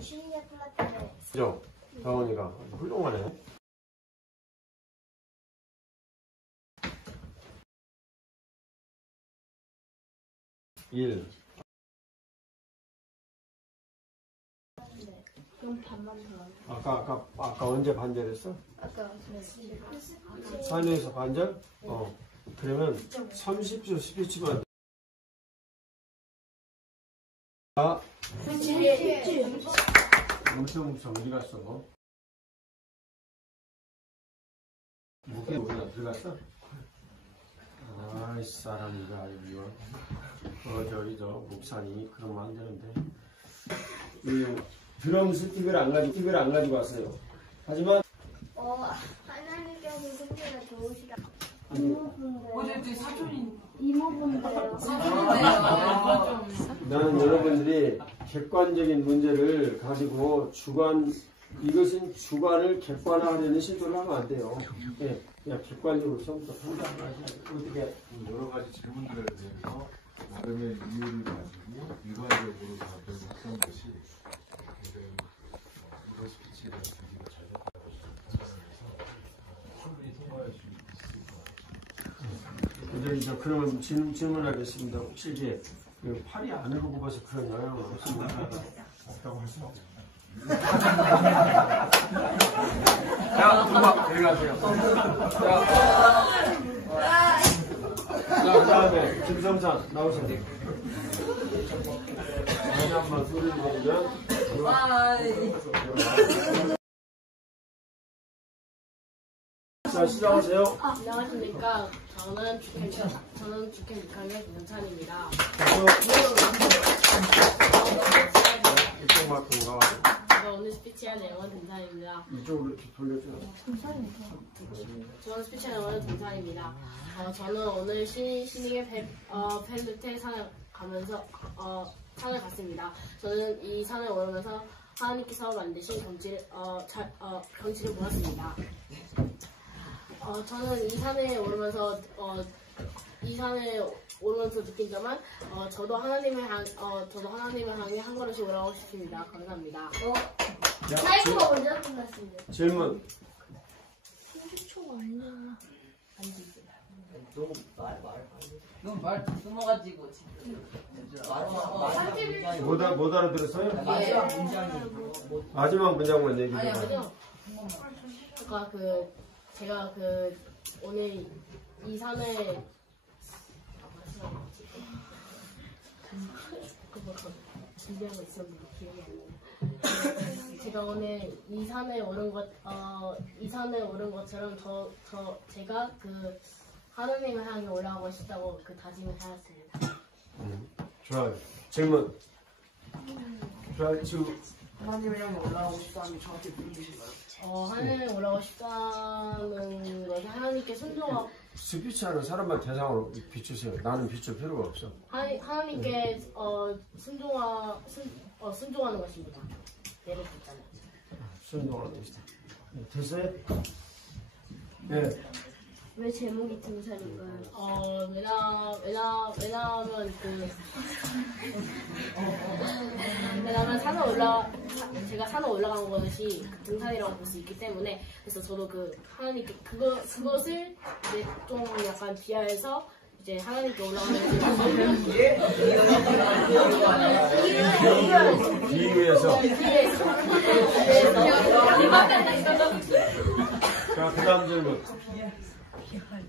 시인의 플라테네. 그죠? 다원이가 훌륭하네. 1. 그럼 반만 더. 아까 언제 반절했어? 아까 4에서 반절? 그러면 30초 12초만. 아, 뭉쳐뭉쳐 어디 갔어? 무게 어디가 들어갔어? 아이 사람이가 이거 저기 저 목사님이 그러면 안 되는데 드럼 스틱을 안 가지고 왔어요. 하지만 하나님께서 성격이 좋으시다. 어제 사촌인 이모분인데요. 나는 여러분들이 객관적인 문제를 가지고 이것은 주관을 객관화하려는 시도를 하면 안 돼요. 예, 그냥 객관적으로 처음부터 판단을 하셔야 돼요. 어떻게 여러 가지 질문들에 대해서 나름의 이유를 가지고 일관적으로 답변을 했던 것이 이번 스피치에 대한 준비가 잘 됐다고 생각해서 충분히 통과할 수 있을 것 같아요. 이제 그러면 질문하겠습니다. 혹시 이게 팔이 안으로 굽어서 그런 영향은 없습니까? 없다고 할 수는 없죠. 자, 음악 들어가세요. 자, 그 다음에 김성찬 나오세요. 다시 한번 소리를 내면 자, 시작하세요. 안녕하십니까. 저는 주캠 6학년 김성찬입니다. 이쪽만큼 가와요. 제가 오늘 스피치할 내용은 등산입니다. 이쪽으로 이렇게 돌려줘. 저는 스피치할 내용은 등산입니다. 저는 오늘 신익의 펠루테 산을 가면서 산을 갔습니다. 저는 이 산을 오르면서 하나님께서 만드신 경치를 보았습니다. 저는 이 산에 오르면서 느낀 점은 저도 하나님을 향해 한 걸음씩 올라가고 싶습니다. 감사합니다. 타이머가 먼저 끝났습니다. 질문. 30초가 아니잖아. 너무 말 숨어가지고 지금 못 알아들었어요? 마지막 문장이 마지막 문장만 얘기해 아니요, 봐요. 그러니까 제가 오늘 이 산에 준비한 거 있었는데 기억이 안 나요. 제가 오늘 이 산에 오른 것처럼 제가 하나님을 향해 올라가고 싶다고 다짐을 하였습니다. 좋아요. 질문. 좋아요. 하나님을 향해 올라가고 싶다는 저한테 무슨 뜻인가요? 하나님을 올라가고 싶다는 것은 하나님께 순종하고 스피치하는 사람만 대상으로 비추세요. 나는 비출 필요가 없어. 하나님께 순종하는 것입니다. 예를 들자면 순종하는 것이다. 됐어요? 네. 왜 제목이 등산인가요? 왜냐면 제가 산에 올라간 것이 등산이라고 볼 수 있기 때문에, 그래서 저도 하나님께 그것을 이제 좀 약간 비하해서 이제 하나님께 올라가는 비유해서. 자, 그 다음 질문.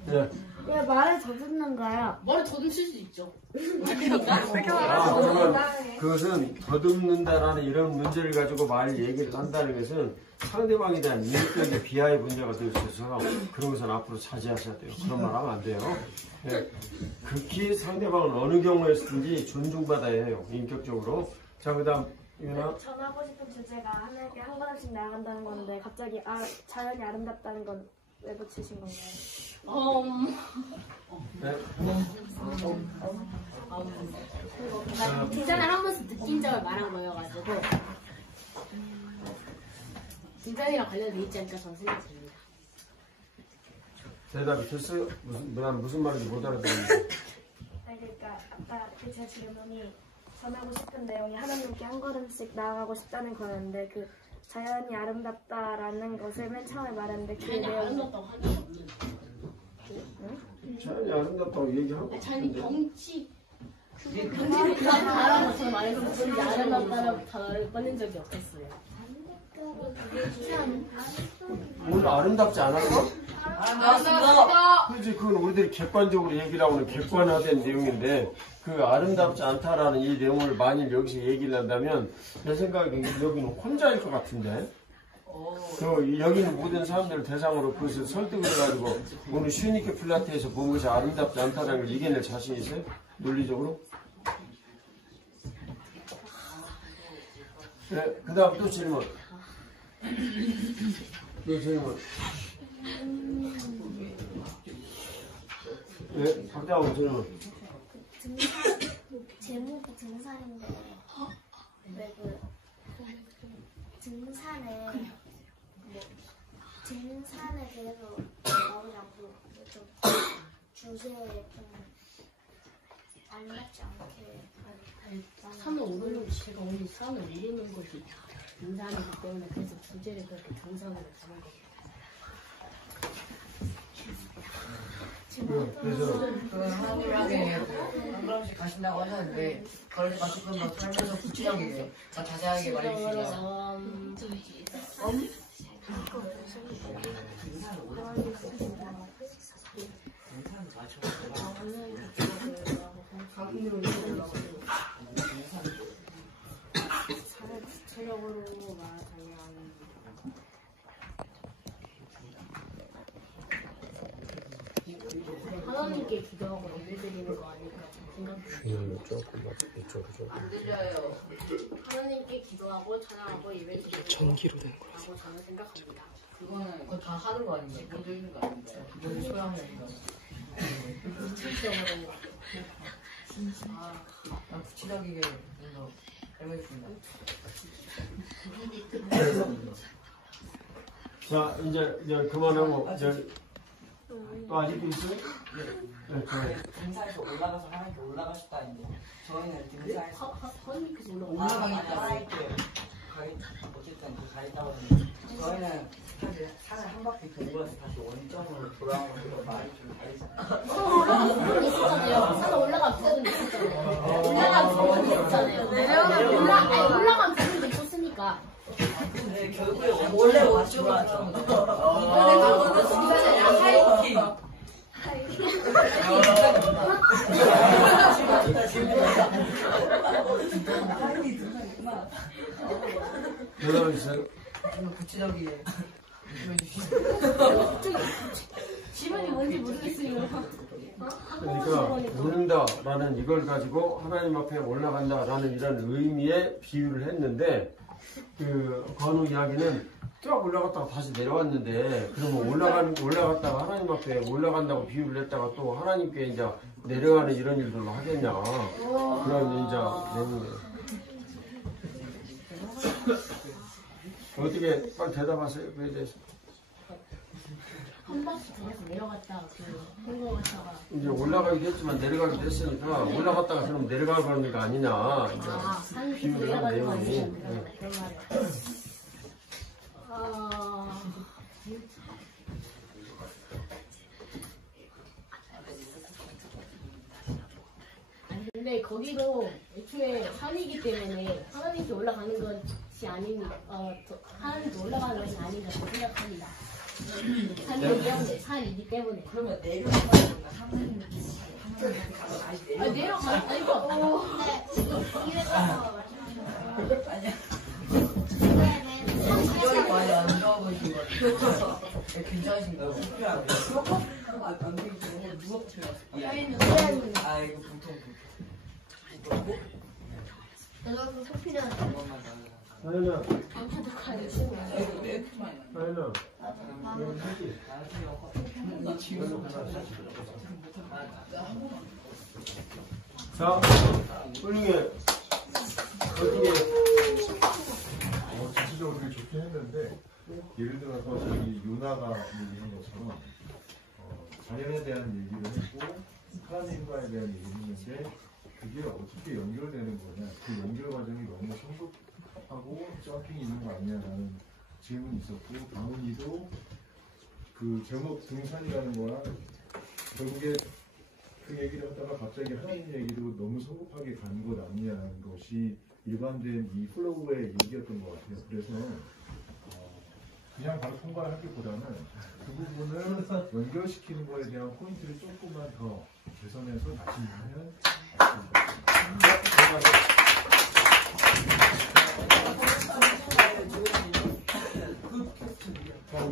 네. 왜 말을 더듬는가요? 머리 더듬칠 수도 있죠. 그러면 그것은 더듬는다라는 이런 문제를 가지고 얘기를 한다는 것은 상대방에 대한 인격의 비하의 문제가 될 수 있어서 그런 것은 앞으로 자제하셔야 돼요. 그런 말 하면 안 돼요. 네. 극히 상대방은 어느 경우에서든지 존중받아야 해요. 인격적으로. 자, 그 다음 유나. 전하고 싶은 주제가 하나님께 한 걸음씩 나아간다는 건데 갑자기 자연이 아름답다는 건 왜 붙이신 건가요? 네. 등산을 하면서 느낀 점을 말한 거여가지고 등산이랑 관련돼 있지 않을까 저는 생각이 듭니다. 대답이 됐어요? 난 무슨 말인지 못 알아듣는데. 그러니까 아까 제 질문이 전하고 싶은 내용이 하나님께 한 걸음씩 나아가고 싶다는 거였는데 그 자연이 아름답다라는 것을 맨 처음에 말했는데 그 자연이 내용이 아름답다고 한 적 없는데. 자연이 아름답다고 얘기하고 자연이 싶은데. 경치. 경치를 다른 것처럼 말해서 그런지 아름답다라고 단어를 꺼낸 적이 없었어요. 오늘 아름답지 않았어? 아름다웠습니다. 그렇지, 그건 우리들이 객관적으로 얘기를 하고는 객관화된 내용인데 그 아름답지 않다라는 이 내용을 만일 여기서 얘기를 한다면 내 생각에 여기는 혼자일 것 같은데 여기는 모든 사람들을 대상으로 그것을 설득을 해가지고 오늘 슈니케 플라테에서 본 것이 아름답지 않다라는 걸 이겨낼 자신 있어요? 논리적으로? 네, 그 다음 또 질문. 또 질문. 네, 박자원 질문. 제목이 등산인데 왜 등산에 등산에 대해서 나오냐고 좀 주제에 좀 알맞지 않게 산을 오르는 제가 오늘 산을 오르는 것이 등산이기 때문에 그래서 주제를 그렇게 등산으로 주는 거예요. 그래서 하나님에게 한 걸음씩 가신다고 하셨는데 그걸 조금 더 설명해서 구체적이게 더 자세하게 말해주시면. 구체적으로 말하자면 하나님께 기도하고 예배드리는 거 아닐까 생각해요. 안 들려요. 하나님께 기도하고 찬양하고 예배드리는 거라고 저는 생각합니다. 그거는 그거 다 하는 거 아닌가요? 먼저 있는 거 아닌가요? 먼저 소양하는 거. 구체적으로 구체적이게 좀더 설명해주신다. 자 이제 그만하고 이제 또 아직도 있어요? 네, 등산에서 올라가서 하나님께 올라가셨다는데 저희는 등산에서 하나님께서 올라가니까 하나님께 어쨌든 그 가있다고 했는데 저희는 사실 산을 한 바퀴 돌고서 다시 원점으로 돌아온 거니까 말이 좀 다르잖아요. 있었잖아요. 산에 올라간 부분도 있었잖아요. 올라간 부분도 있었잖아요. 올라간 부분도 있었으니까. 근데 결국에 원래 원점으로 하이킹. 뭐라고 있어요? 좀 구체적이게 지문이 뭔지 모르겠으니까. 그러니까 오른다라는 이걸 가지고 하나님 앞에 올라간다라는 이런 의미의 비유를 했는데 그 건우 이야기는 쭉 올라갔다가 다시 내려왔는데 그러면 올라갔다가 하나님 앞에 올라간다고 비유를 했다가 또 하나님께 이제 내려가는 이런 일들로 하겠냐 그런 이제 내용이에요. 어떻게 빨리 대답하세요 그에 대해서. 한 바퀴 돌아서 내려갔다가 올라갔다가 이제 올라가기도 했지만 내려가기도 했으니까 올라갔다가 그럼 내려가는 거 아니냐 이제 한 바퀴 비유를 한 내려가는 거 내용이. 아니냐 그런 말이에요. 근데 거기도 애초에 산이기 때문에 하나님께 올라가는 것이 아닌 하나님께 올라가는 것이 아닌가 생각합니다. 산이 위험해 산이기 때문에. 그러면 내려가는 건가? 하나님 내려가는 아니고 이래서 아니야. 기억이 많이 안 좋아 보이신 것 같아요. 괜찮으신가요? 안 되겠죠. 무섭죠. 아 이거 보통 내가 소피는 하연아 아무도 가야 싫어. 하연아 자 훌륭해. 어떻게 전체적으로 되게 좋긴 했는데 예를 들어서 저기 요나가 얘기한 것처럼 자연에 대한 얘기를 했고 하나님과에 대한 얘기를 했는데 그게 어떻게 연결되는 거냐, 그 연결 과정이 너무 성급하고 점핑이 있는 거 아니냐라는 질문이 있었고, 강훈이도 그 제목 등산이라는 거랑 결국에 그 얘기를 하다가 갑자기 하나님 얘기로 너무 성급하게 간 것 아니냐는 것이 일반된 이 플로우의 얘기였던 것 같아요. 그래서 그냥 바로 통과를 하기보다는 그 부분을 연결시키는 거에 대한 포인트를 조금만 더 개선해서 나중에 하면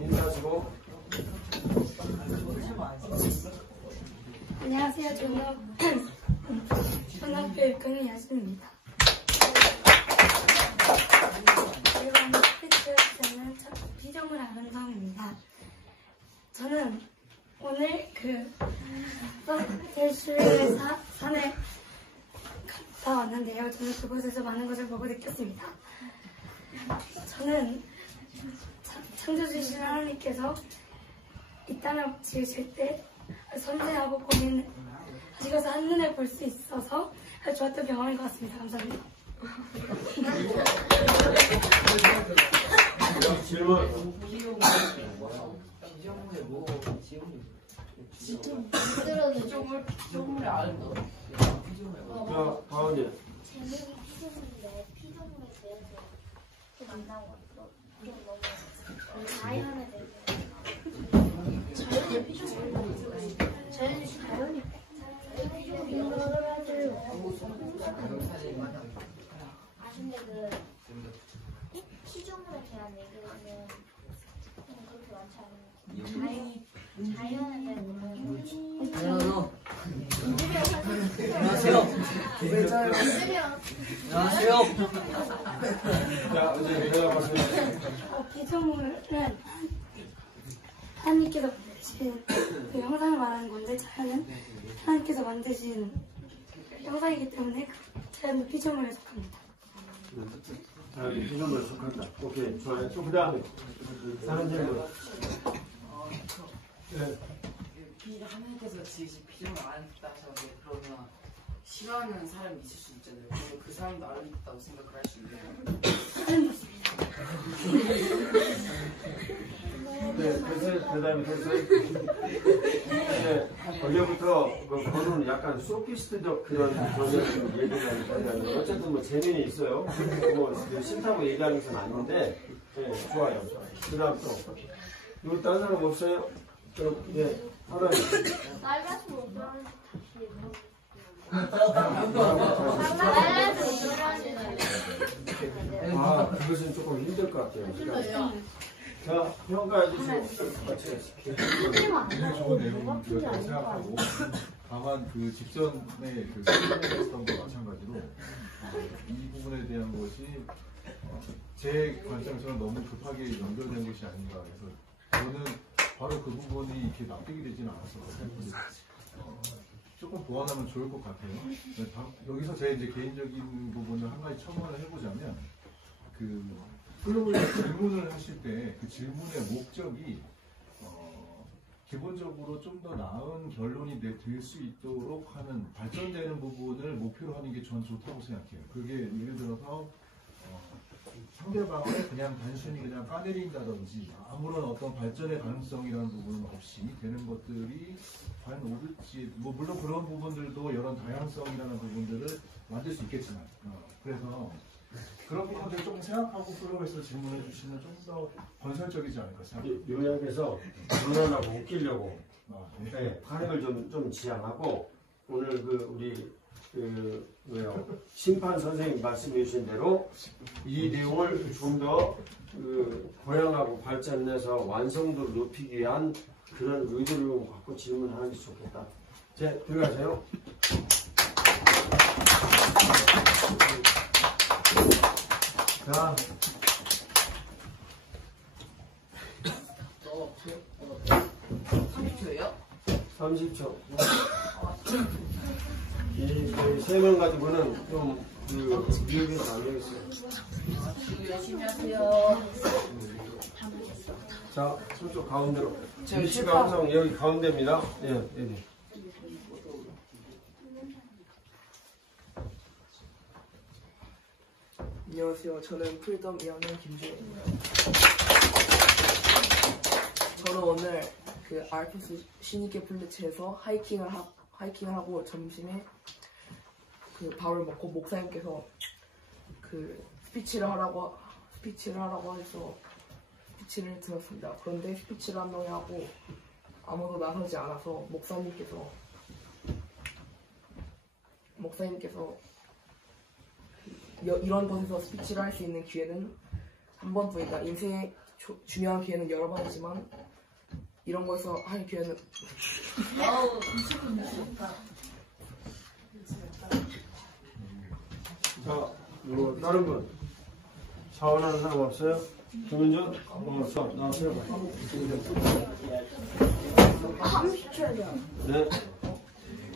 인사하시고. 안녕하세요. 전남교 금이야수입니다. 이번 스피치는 비정을 아는 사람입니다. 저는 오늘 제주의 산에 갔다 왔는데요. 저는 그곳에서 많은 것을 보고 느꼈습니다. 저는 창조주신 하나님께서 이 땅을 지으실 때 섬세하고 고민을 하시고서 한눈에 볼 수 있어서 아주 좋았던 경험인 것 같습니다. 감사합니다. 질문. 피조물에 뭐 피조물에 아름다워. 자, 가은이. 제목이 피조물인데 피조물에 대해서 또 만나고 좀 너무 자연에 대해서 자연이 피조물이 자연이 근데 그 피조물에 대한 얘기는 그렇게 많지 않아요. 자연에 대해서는 안녕하세요. 안녕하세요. 자, 이제 내가 봤을 때. 피조물은 하나님께서 만드신 그 형상을 말하는 건데 자연은 하나님께서 만드신 형상이기 때문에 자연은 피조물에 속합니다. 피조물에 속한다. 오케이, 좋아요. 또 그 다음에 다른 질문. 하나님께서 지으신 피조물 아름답다 하셨는데 그러면 싫어하는 사람이 있을 수 있잖아요. 그러면 그 사람도 아름답다고 생각을 할 수 있나요? 네, 그래서 대답이 됐어요. 네, 원래부터 그거는 약간 소피스트적 그런 얘기를 하는데 어쨌든 뭐 재미는 있어요. 뭐 싫다고 얘기하는 것은 아닌데, 네, 좋아요. 그다음 또 이거 다른 사람 없어요? 그럼 네, 하나님. 빨간색 옷을 아, 그것은 조금 힘들 것 같아요. 자, 평가해 주시고. 굉장히 좋은 내용이라고 생각하고, 다만 그 직전에 그 설명했던 것과 마찬가지로 이 부분에 대한 것이 제 관점에서는 너무 급하게 연결된 것이 아닌가 해서 저는 바로 그 부분이 이렇게 납득이 되지는 않았어요. 조금 보완하면 좋을 것 같아요. 여기서 제 이제 개인적인 부분을 한 가지 첨언을 해보자면, 그 플로우에 질문을 하실 때 그 질문의 목적이 기본적으로 좀 더 나은 결론이 될 수 있도록 하는 발전되는 부분을 목표로 하는 게 전 좋다고 생각해요. 그게 예를 들어서 상대방을 그냥 단순히 그냥 까내린다든지 아무런 어떤 발전의 가능성이라는 부분은 없이 되는 것들이 과연 옳을지, 뭐 물론 그런 부분들도 여러 다양성이라는 부분들을 만들 수 있겠지만, 그래서 그런 부분들 조금 생각하고 플로우에서 질문해 주시면 좀 더 건설적이지 않을까 생각합니다. 요약해서 장난하고 웃기려고 네. 발행을 좀 지향하고, 오늘 우리 심판 선생님 말씀해 주신 대로 이 내용을 좀 더 고양하고 발전해서 완성도를 높이기 위한 그런 의도를 갖고 질문하는 게 좋겠다. 자, 들어가세요. 자, 30초예요? 30초. 이 3명 가지고는 좀 미국에서 안 되겠어요. 열심히 하세요. 자, 저쪽 가운데로. 위치가 항상 여기 가운데입니다. 예, 여기. 안녕하세요. 저는 프리덤 2학년 김주현입니다. 저는 오늘 그 알프스 신입계 플리츠에서 하이킹을 하고 점심에 그 밥을 먹고 목사님께서 그 스피치를 하라고 해서 스피치를 들었습니다. 그런데 스피치를 한 명이 하고 아무도 나서지 않아서 목사님께서 이런 곳에서 스피치를 할 수 있는 기회는 한 번뿐이다. 인생의 중요한 기회는 여러 번이지만 이런 곳에서 할 기회는 자, 다른 분 사원하는 사람 없어요? 김은준? 나왔어요? 네.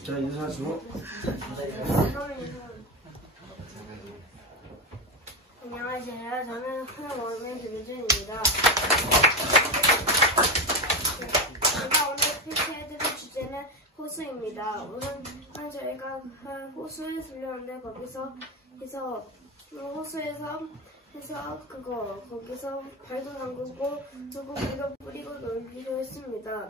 자, 인사하시고. 안녕하세요. 저는 하나원의 김준입니다. 제가 오늘 스피치해드릴 주제는 호수입니다. 우선 저희가 호수에 들렸는데 거기서 발도 담그고 그리고 우리가 뿌리고 놀기로 했습니다.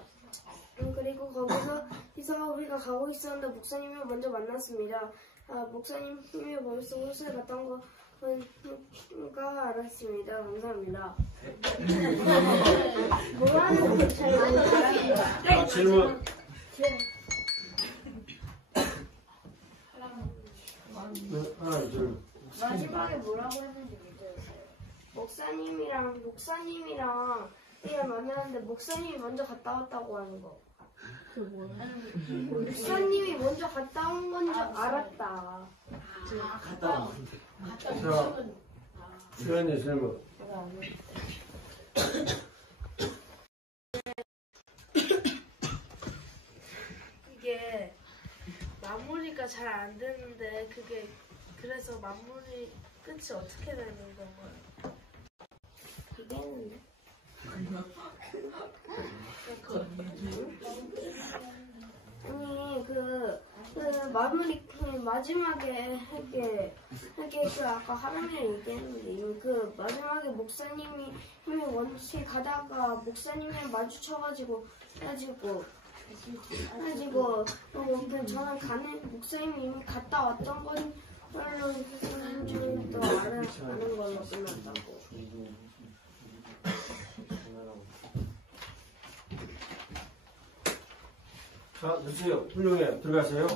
그리고 거기서 우리가 가고 있었는데 목사님을 먼저 만났습니다. 목사님이 벌써 호수에 갔던 거가 알았습니다. 감사합니다. 뭐라는 거 잘 모르겠어요. 질문. 하나, 둘. 마지막에 뭐라고 했는지 모르겠어요. 목사님이랑 만났는데 목사님이 먼저 갔다 왔다고 하는 거. 목사님이 먼저 갔다 온 건 줄 알았다. 자, 주연이 질문. 이게 마무리가 잘 안 되는데 그래서 마무리 끝이 어떻게 되는 건가요? 기대했는데. 아니 마지막에 아까 하람이랑 얘기했는데 마지막에 목사님이 원치 가다가 목사님이랑 마주쳐가지고 저는 목사님이 이미 갔다 왔던 걸로 또 아는 걸로 끝났다고. 자, 됐어요. 훌륭해. 들어가세요.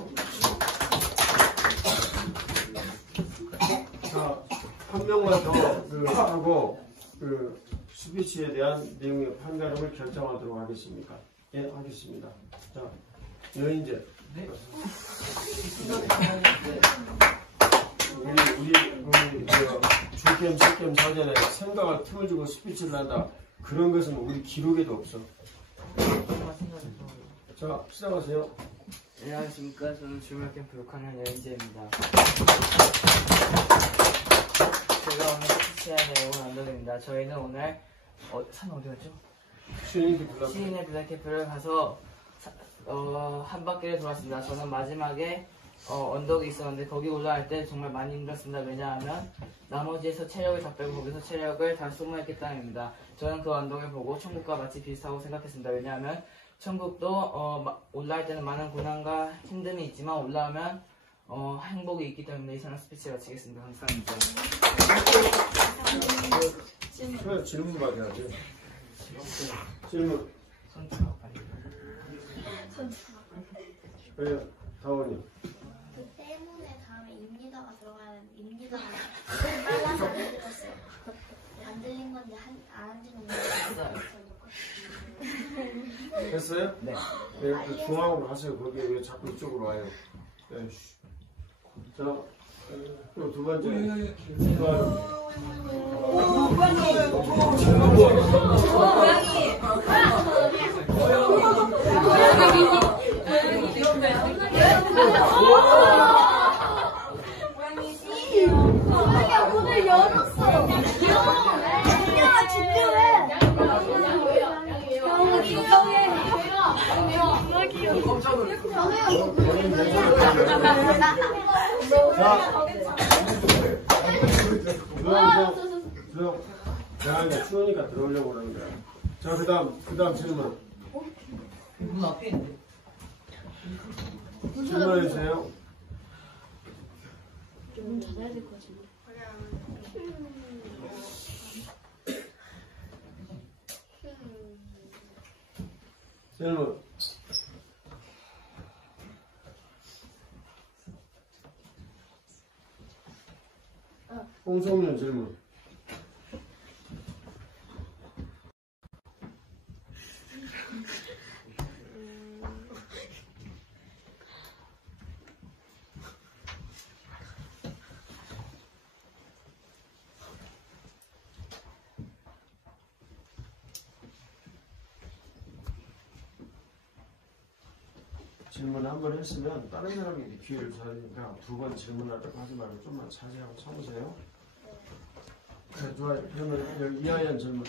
자, 한 명만 더 하고 스피치에 대한 내용의 판가름을 결정하도록 하겠습니까? 예, 하겠습니다. 자, 여인재. 네. 우리 줄겸 실겸 사전에 생각을 틈을 주고 스피치를 한다. 그런 것은 우리 기록에도 없어. 자, 시작하세요. 안녕하십니까. 저는 주말캠프 6학년 여인재입니다. 제가 오늘 스피치할 내용은 언더입니다. 저희는 오늘 산 어디 갔죠? 시인의 블랙캠프를 가서 한 바퀴를 돌았습니다. 저는 마지막에 언덕이 있었는데 거기 올라갈 때 정말 많이 힘들었습니다. 왜냐하면 나머지에서 체력을 다 빼고 거기서 체력을 다 소모했기 때문입니다. 저는 그 언덕을 보고 천국과 마치 비슷하고 생각했습니다. 왜냐하면 천국도 올라갈 때는 많은 고난과 힘듦이 있지만 올라오면 행복이 있기 때문에 이상한 스피치를 마치겠습니다. 감사합니다. 질문 받아야지. 질문. 왜요? 다원이. 그 때문에 다음에 입니다가 들어가는 입니다가 빨라서 안 들었어요. 안 들린 건데 안 들린 건데. 됐어요? 네. 네, 중앙으로 가세요. 거기 왜 자꾸 이쪽으로 와요? 네. 자, 그럼 두 번째. 고양이가 문을 열었어. 야, 집중해. 자, 조용. 야, 이제 추우니까 들어오려고 그러는 거야. 자, 그 다음 질문. 문 앞에 있는데. 질문해주세요. 문 닫아야 될 것 같은데. 질문. 홍성윤 질문. 질문 한 번 했으면 다른 사람에게 기회를 줘야 되니까 두 번 질문하려고 하지 말고 좀만 자제하고 참으세요. 네, 좋아요. 그러면 여기 이하연 질문.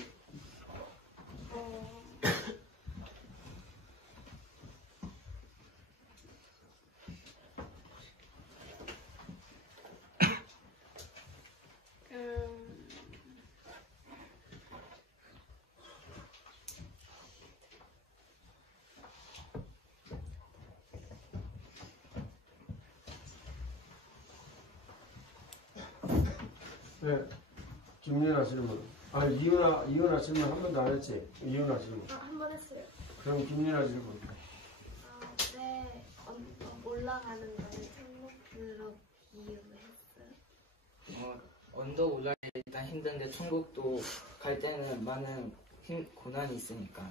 네, 김윤아 질문. 아니, 이윤아 질문 한 번도 안 했지? 이윤아 질문. 한 번 했어요. 그럼 김윤아 질문. 네, 올라가는 거는 천국으로 이유했어요. 언덕 올라갈 때 일단 힘든데 천국도 갈 때는 많은 고난이 있으니까.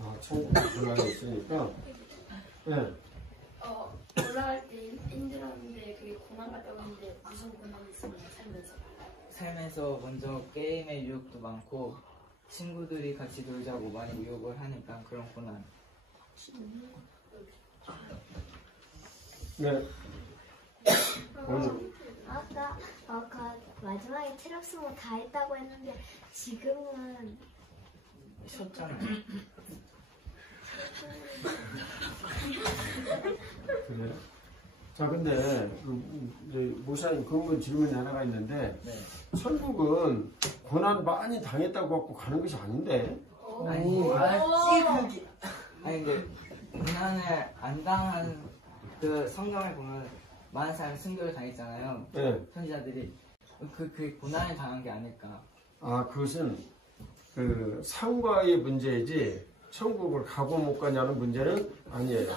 아, 천국 올라가고 있으니까. 네. 올라갈 때 힘들었는데 그게 고난 같다고 했는데 무슨 고난이 있었나요? 삶에서 먼저 게임의 유혹도 많고 친구들이 같이 놀자고 많이 유혹을 하니까 그런 고난. 네. 아까 마지막에 체력 수모 다 했다고 했는데 지금은 쉬었잖아요. 그래요? 자, 근데 모사님 근본 질문이 하나가 있는데 천국은 고난 많이 당했다고 갖고 가는 것이 아닌데. 아니 근데 고난을 안 당한 그 성경을 보면 많은 사람이 순교를 당했잖아요. 네. 선지자들이 그 고난을 당한 게 아닐까. 아, 그것은 그 상과의 문제이지 천국을 가고 못 가냐는 문제는 아니에요.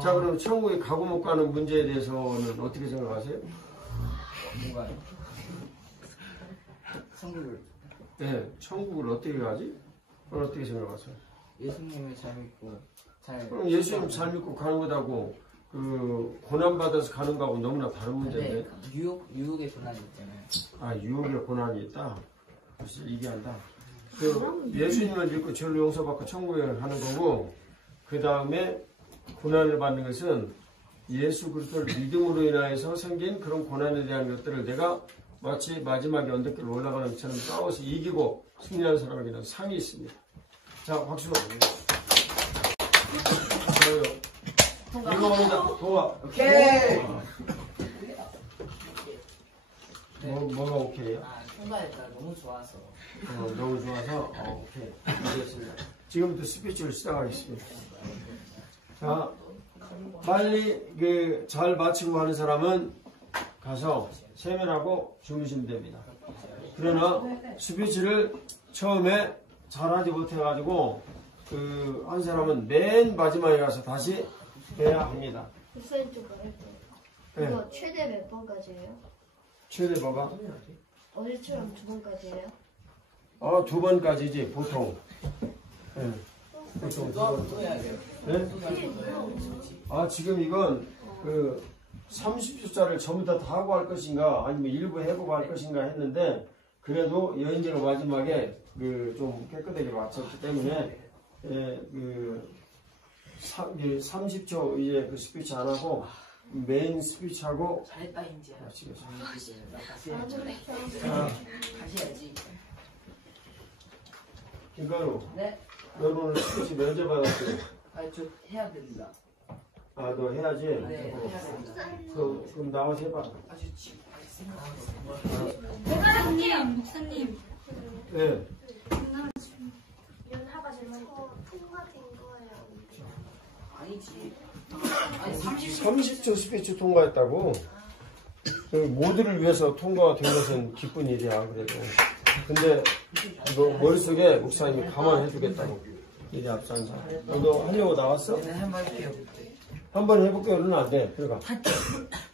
자, 그럼 천국에 가고 못 가는 문제에 대해서는 어떻게 생각하세요? 뭔가요? 천국을. 네, 천국을 어떻게 가지? 그건 어떻게 생각하세요? 예수님을 잘 믿고 그럼 예수님 잘 믿고 가는 거다고 그 고난 받아서 가는 거하고 너무나 다른 문제인데. 유혹의 고난이 있잖아요. 아, 유혹의 고난이 있다. 그래서 얘기한다. 그 예수님을 믿고 죄를 용서받고 천국에 가는 거고, 그 다음에 고난을 받는 것은 예수 그리스도를 믿음으로 인하여서 생긴 그런 고난에 대한 것들을 내가 마치 마지막에 언덕길로 올라가는 것처럼 싸워서 이기고 승리하는 사람에게는 상이 있습니다. 자, 박수. 좋아요. 이거 옵니다. 도와. 오케이. 뭐가 오케이요? 통과했다. 너무 좋아서. 너무 좋아서 오케이. 알겠습니다. 지금부터 스피치를 시작하겠습니다. 자, 빨리 잘 마치고 하는 사람은 가서 세면하고 주무시면 됩니다. 그러나 스피치를 처음에 잘하지 못해가지고 한 사람은 맨 마지막에 가서 다시 해야 합니다. 목사님 좀 말할게요. 네. 이거 최대 몇 번까지예요? 최대 뭐가? 어제처럼 2번까지예요? 2번까지지 보통. 네. 보통 2번. 네? 지금 이건 30초짜리를 전부 다 하고 할 것인가 아니면 일부 해보고 할 것인가 했는데 그래도 여인제가 마지막에 좀 깨끗하게 마쳤기 때문에 30초 이제 그 스피치 안 하고 메인 스피치하고 잘했다 인지야. 마치겠습니다. 다시 해야지. 김가루. 네. 너 오늘 스피치 면제 받았어요? 저 해야 됩니다. 너 해야지? 네, 해야 됩니다. 그럼 나와서 해봐. 아주 지금 하겠습니다. 목사님. 네. 윤하가 질문. 통과된 거예요. 아니지. 30초 스피치 통과했다고? 모두를 위해서 통과가 된 것은 기쁜 일이야, 그래도. 근데, 너 머릿속에 목사님이 감안해주겠다고. 일이 앞선 사람. 너 하려고 나왔어? 네, 한번 할게요. 한번 해볼게요. 그러면 안 돼. 들어가.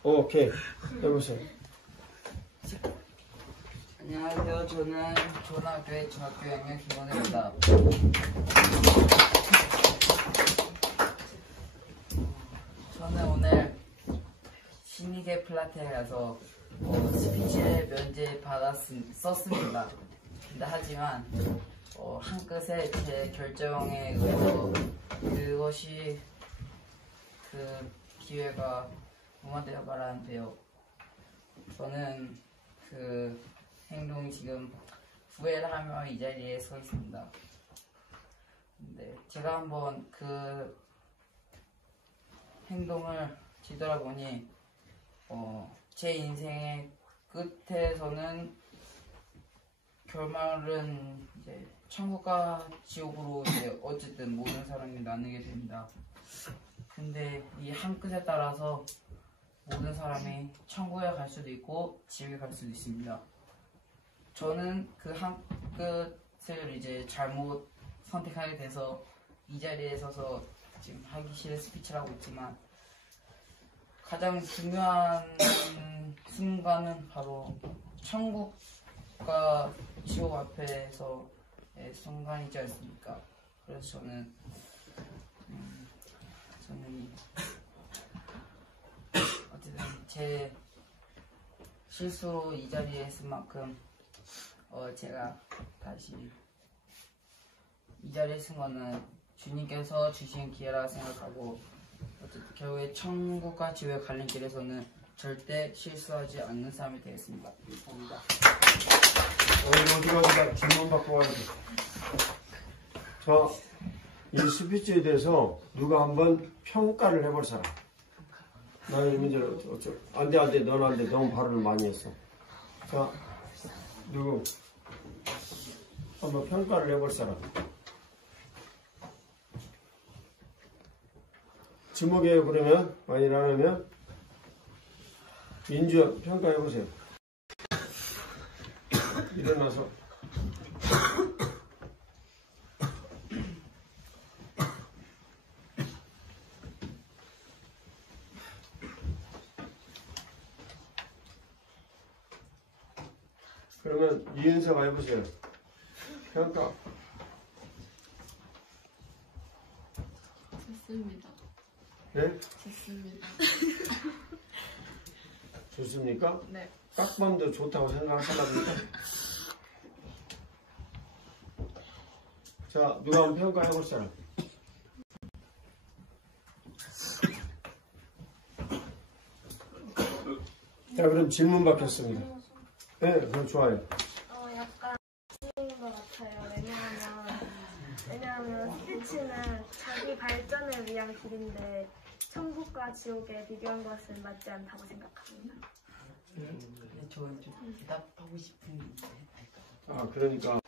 오케이. 해보세요. 안녕하세요. 저는 초등학교의 중학교 2학년 김원혜입니다. 저는 오늘 신이계 플라테에 가서 스피치를 썼습니다. 근데 하지만 한 끝에 제 결정에 의해서 그것이 그 기회가 무마되어 말하는데요. 저는 그 행동이 지금 후회를 하며 이 자리에 서 있습니다. 근데 제가 한번 그 행동을 뒤돌아보니 제 인생의 끝에서는 결말은 이제 천국과 지옥으로 이제 어쨌든 모든 사람이 나누게 됩니다. 근데 이 한 끝에 따라서 모든 사람이 천국에 갈 수도 있고 지옥에 갈 수도 있습니다. 저는 그 한 끝을 이제 잘못 선택하게 돼서 이 자리에 서서 지금 하기 싫은 스피치를 하고 있지만 가장 중요한 순간은 바로 천국과 지옥 앞에서의 순간이지 않습니까? 그래서 저는 어쨌든 제 실수로 이 자리에 있을 만큼 제가 다시 이 자리에 쓴 거는 주님께서 주신 기회라고 생각하고 어쨌든 결국에 천국과 지옥의 갈림길에서는 절대 실수하지 않는 사람이 되겠습니다. 감사합니다. 어디가 질문 받고 가야지. 자, 이 스피치에 대해서 누가 한번 평가를 해볼 사람. 나는 이 문제를 안 돼. 넌 안 돼. 너무 발언을 많이 했어. 자, 누구? 한번 평가를 해볼 사람. 지목에 그러면 많이 안 하면 민주야 평가해보세요. 일어나서 그러면 이은서가 해보세요. 평가. 좋습니다. 네? 좋습니다. 좋습니까? 네. 딱 봐도 좋다고 생각하십니까? 자, 누가 한번 평가해볼 사람? 자, 그럼 질문 받겠습니다. 네, 그럼 좋아요. 약간 아쉬운 것 같아요. 왜냐하면 스피치는 자기 발전을 위한 길인데 천국과 지옥에 비교한 것은 맞지 않다고 생각합니다. 저는 좀 대답하고 싶은데. 그러니까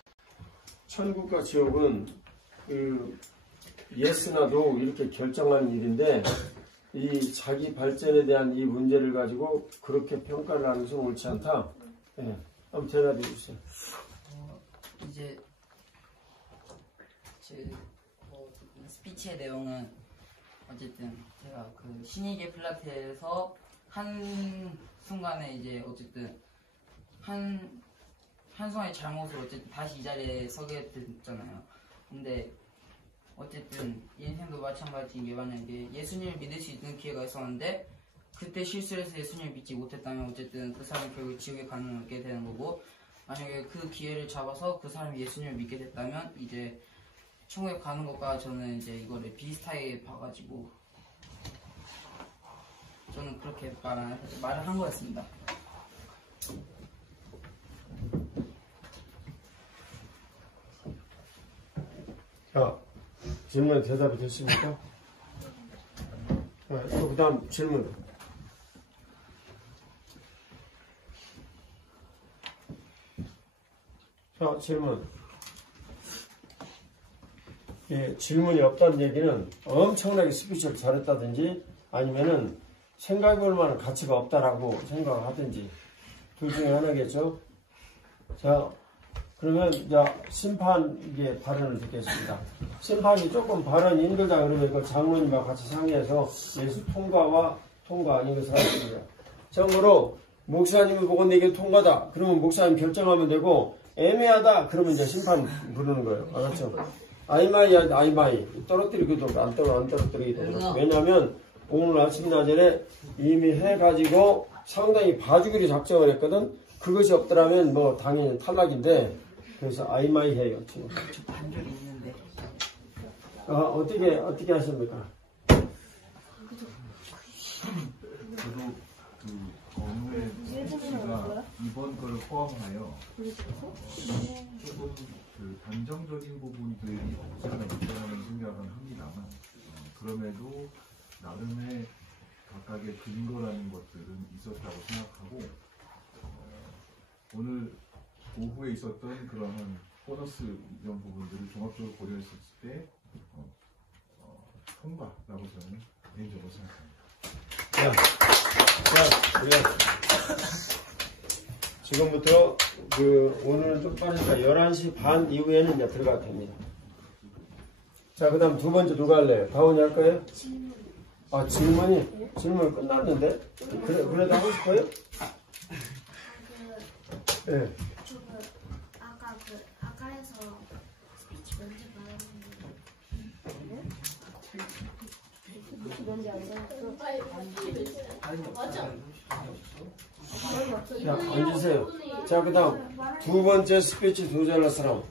천국과 지옥은 그 예스나 노 이렇게 결정하는 일인데 이 자기 발전에 대한 이 문제를 가지고 그렇게 평가를 하는 것은 옳지 않다. 네. 한번 대답해 주세요. 이제 제 스피치의 내용은 어쨌든 제가 그 신이계 필라테에서 한 순간에 이제 어쨌든 한 순간의 잘못으로 어쨌든 다시 이 자리에 서게 됐잖아요. 근데 어쨌든 인생도 마찬가지인 게 만약에 예수님을 믿을 수 있는 기회가 있었는데 그때 실수를 해서 예수님을 믿지 못했다면 어쨌든 그 사람이 결국 지옥에 가게 되는 거고, 만약에 그 기회를 잡아서 그 사람이 예수님을 믿게 됐다면 이제 천국에 가는 것과 저는 이제 이거를 비슷하게 봐가지고 저는 그렇게 말을 한 거였습니다. 자, 질문에 대답이 됐습니까? 또 그 다음 질문. 자, 질문. 예, 질문이 없다는 얘기는 엄청나게 스피치를 잘했다든지 아니면은 생각해볼 만한 가치가 없다라고 생각을 하든지 둘 중에 하나겠죠. 자, 그러면 자 심판 이게 발언을 듣겠습니다. 심판이 조금 발언이 힘들다 그러면 이거 장로님과 같이 상의해서 예수 통과 아닌 것을 하겠습니다. 참고로 목사님을 보고 내게 통과다 그러면 목사님 결정하면 되고 애매하다 그러면 이제 심판 부르는 거예요. 알았죠? 아이마이야 아이마이 떨어뜨리기도 안 떨어뜨리기도. 왜냐하면 오늘 아침 낮에 이미 해가지고 상당히 봐주기로 작정을 했거든. 그것이 없더라면 뭐 당연히 탈락인데 그래서 아이마이 해요 지금. 반절이 있는데. 어떻게 하십니까? 저도 그 업무에 제가 이번 거를 포함하여 조금 그 단정적인 부분들이 없지 않나 있다는 생각은 합니다만 그럼에도 나름의 각각의 근거라는 것들은 있었다고 생각하고 오늘 오후에 있었던 그러한 보너스 이런 부분들을 종합적으로 고려했을 때 통과라고 저는 개인적으로 생각합니다. 지금부터 오늘은 좀 빠르니까 11시 반 이후에는 이제 들어가도 됩니다. 자, 그 다음 두 번째 누가 할래요? 다원이 할까요? 질문 끝났는데? 그래도 하고 싶어요? 네. 아까 해서 스피치 먼저 말하는데 자, 앉으세요. 자, 그 다음 두 번째 스피치 도전할 사람.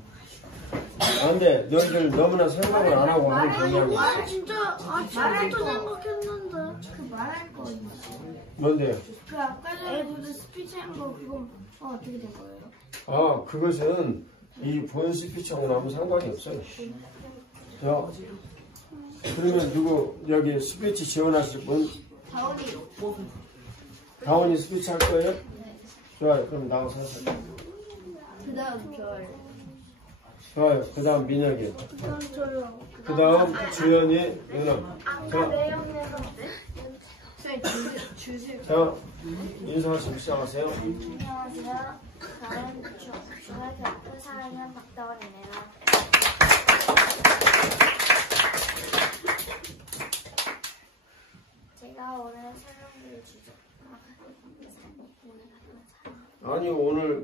안 돼. 너희들 너무나 생각을 안 하고 하는 경향이 있어. 진짜 말할도 생각했는데 그 말할 거 있어. 뭔데요? 그 아까 전에 그 스피치 한 거 그거 어떻게 된 거예요? 그것은 이 본 스피치하고는 아무 상관이 없어요. 자, 그러면 누구 여기 스피치 지원하실 분? 다원이 스피치 할 거예요? 네. 좋아요. 그럼 나와서 하세요. 그 다음 저요. 좋아요. 그 다음 민혁이. 저요. 그 다음 주연이, 누나. 자, 자, 인사하시고 시작하세요. 안녕하세요. 저는 중학교 4학년 박다원입니다. 제가 오늘 설명드릴 주제. 아니, 오늘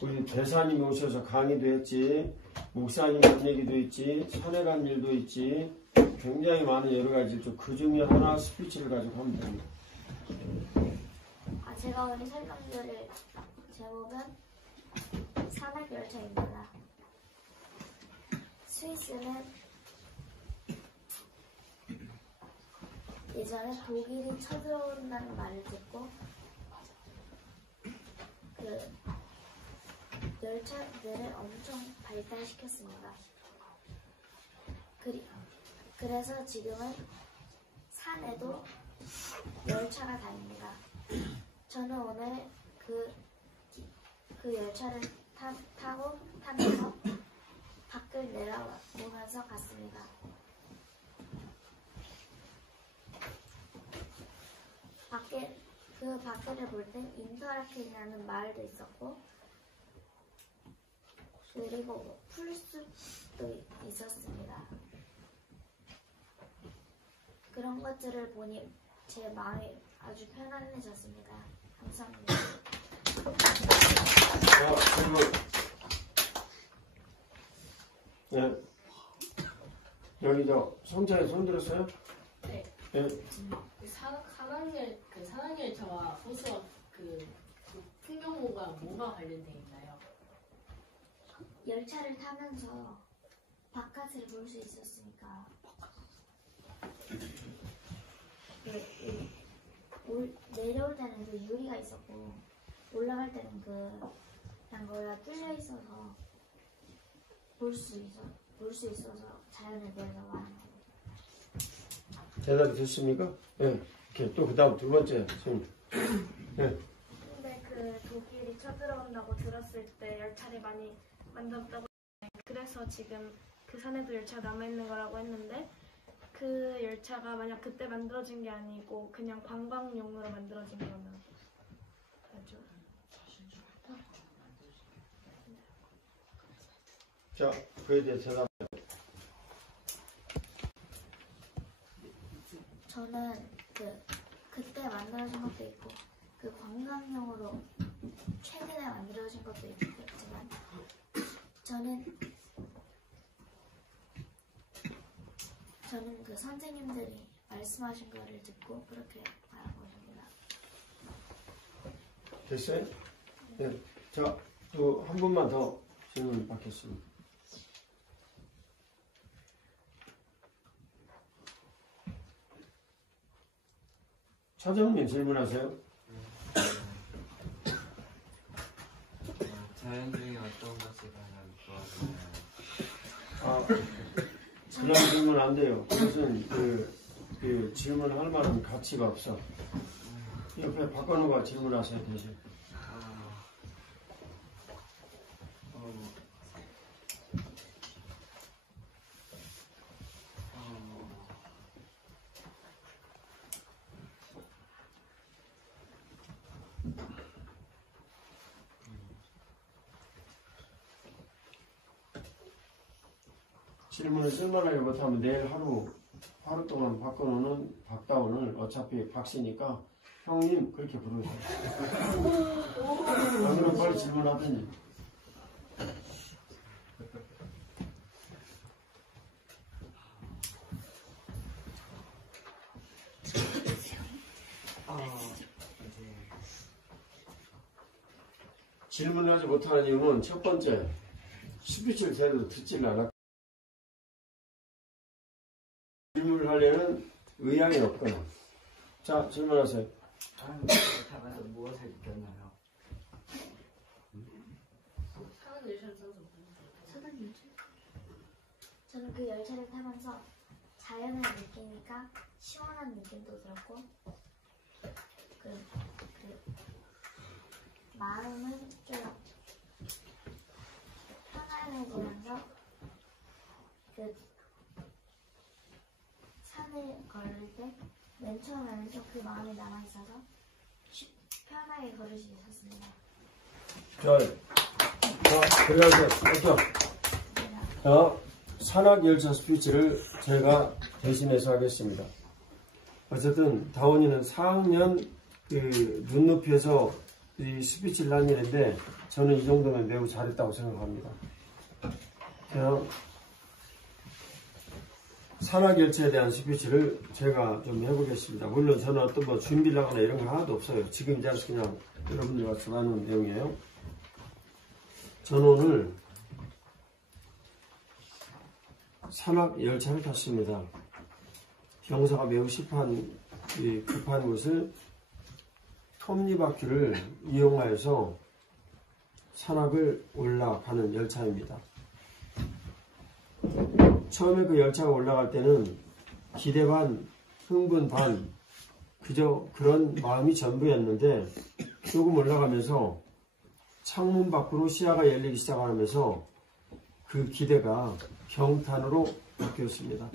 우리 대사님이 오셔서 강의도 했지, 목사님 한 얘기도 있지, 산에 간 일도 있지, 굉장히 많은 여러 가지 있죠. 그 중에 하나 스피치를 가지고 하면 됩니다. 제가 오늘 설명드릴 제목은 산악열차입니다. 스위스는 예전에 독일이 쳐들어온다는 말을 듣고 그 열차들을 엄청 발달시켰습니다. 그래서 지금은 산에도 열차가 다닙니다. 저는 오늘 그 열차를 타면서 밖을 내려보면서 갔습니다. 밖을 볼 땐 인터라켄이라는 마을도 있었고, 그리고 풀숲도 있었습니다. 그런 것들을 보니 제 마음이 아주 편안해졌습니다. 감사합니다. 네. 여기 손자에 손 들었어요? 네. 네. 산악열차와 호수와 풍경호가 뭐가 관련되어 있나요? 열차를 타면서 바깥을 볼 수 있었으니까. 내려올 때는 그 유리가 있었고, 올라갈 때는 그냥 거기가 뚫려 있어서 볼 수 있어서 자연에 대해서 많은 거예요. 대답이 됐습니까? 네. 이렇게 또 그 다음 두 번째 손. 네. 근데 그 그 독일이 쳐들어온다고 들었을 때 열차를 많이 만들었다고 했는데, 그래서 지금 그 산에도 열차가 남아있는 거라고 했는데, 그 열차가 만약 그때 만들어진 게 아니고 그냥 관광용으로 만들어진 거면 알죠? 자, 그에 대해 대답. 저는 그때 만들어진 것도 있고 그 관광용으로 최근에 만들어진 것도 있지만 저는 그 선생님들이 말씀하신 거를 듣고 그렇게 말하고 있습니다. 됐어요? 네. 자, 또 한 분만 더 질문 받겠습니다. 차장님 질문하세요. 자연 중에 어떤 것이 가장 좋아하시나요? 아, 그런 질문 안 돼요. 그것은 그 질문할 만한 가치가 없어. 옆에 박건우가 질문하세요, 대신. 질문을 쓸만하게 못하면 내일 하루 동안 박다운을 어차피 박씨니까 형님 그렇게 부르세요. 안 그러면 빨리 질문하더니. 질문을 하지 못하는 이유는 첫 번째, 스피치를 제대로 듣지를 않았고, 질문을 하려는 의향이 없거나. 자, 질문하세요. 사는 열차를 타면서 무엇을 느꼈나요? 사는 열차를 타면서 사는 열차? 저는 그 열차를 타면서 자연을 느끼니까 시원한 느낌도 들었고 마음은 좀 편안해지면서 산을 걸을 때 맨 처음에는 좀 그 마음이 남아있어서 편하게 걸을 수 있었습니다. 그래서 산악열차 스피치를 제가 대신해서 하겠습니다. 어쨌든 다원이는 4학년 눈높이에서 이 스피치를 한 일인데 저는 이 정도면 매우 잘했다고 생각합니다. 그냥 산악열차에 대한 스피치를 제가 좀 해보겠습니다. 물론 저는 어떤 준비를 하거나 이런 거 하나도 없어요. 지금 이 자리에서 그냥 여러분들과 전하는 내용이에요. 저는 오늘 산악열차를 탔습니다. 경사가 매우 급한 곳을 톱니바퀴를 이용하여서 산악을 올라가는 열차입니다. 처음에 그 열차가 올라갈 때는 기대 반, 흥분 반, 그저 그런 마음이 전부였는데 조금 올라가면서 창문 밖으로 시야가 열리기 시작하면서 그 기대가 경탄으로 바뀌었습니다.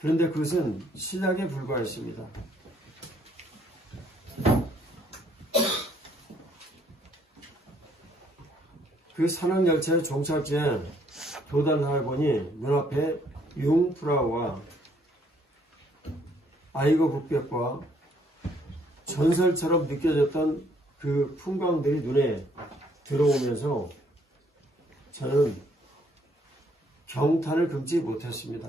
그런데 그것은 시작에 불과했습니다. 그 산악열차의 종착지에 도달을 보니 눈앞에 융프라우와 아이거 북벽과 전설처럼 느껴졌던 그 풍광들이 눈에 들어오면서 저는 경탄을 금치 못했습니다.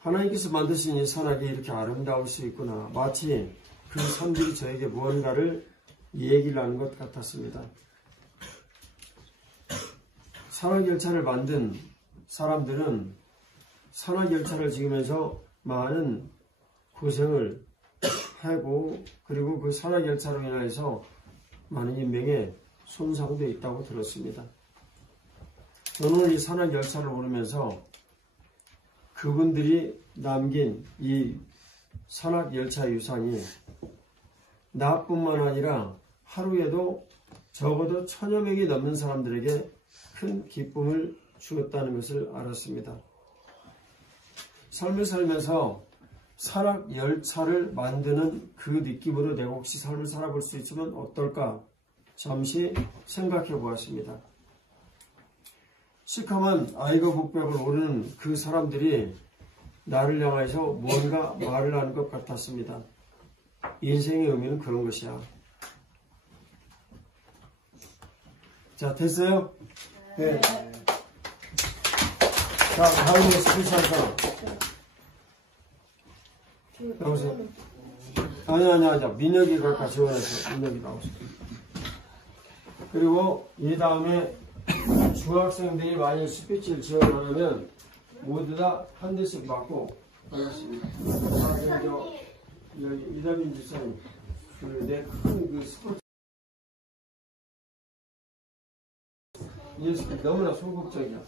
하나님께서 만드신 이 산악이 이렇게 아름다울 수 있구나. 마치 그 산들이 저에게 무언가를 얘기를 하는 것 같았습니다. 산악열차를 만든 사람들은 산악열차를 지으면서 많은 고생을 하고 그리고 그 산악열차로 인해서 많은 인명의 손상도 있다고 들었습니다. 저는 이 산악열차를 오르면서 그분들이 남긴 이 산악열차 유산이 나뿐만 아니라 하루에도 적어도 1000여 명이 넘는 사람들에게 큰 기쁨을 주었다는 것을 알았습니다. 삶을 살면서 산악열차를 만드는 그 느낌으로 내가 혹시 삶을 살아볼 수 있으면 어떨까 잠시 생각해 보았습니다. 시커먼 아이거 북벽을 오르는 그 사람들이 나를 향해서 뭔가 말을 하는 것 같았습니다. 인생의 의미는 그런 것이야. 자, 됐어요? 네. 자, 다음에 스피치할 사람. 나오세요. 아니. 민혁이가 같이 원해서 민혁이 나오세요. 그리고 이 다음에 중학생들이 만약 스피치를 지원하면 모두 다 한 대씩 맞고 하겠습니다. 여기 이다민 지사님, 내 큰 그 스포츠 너무나 소극적이야.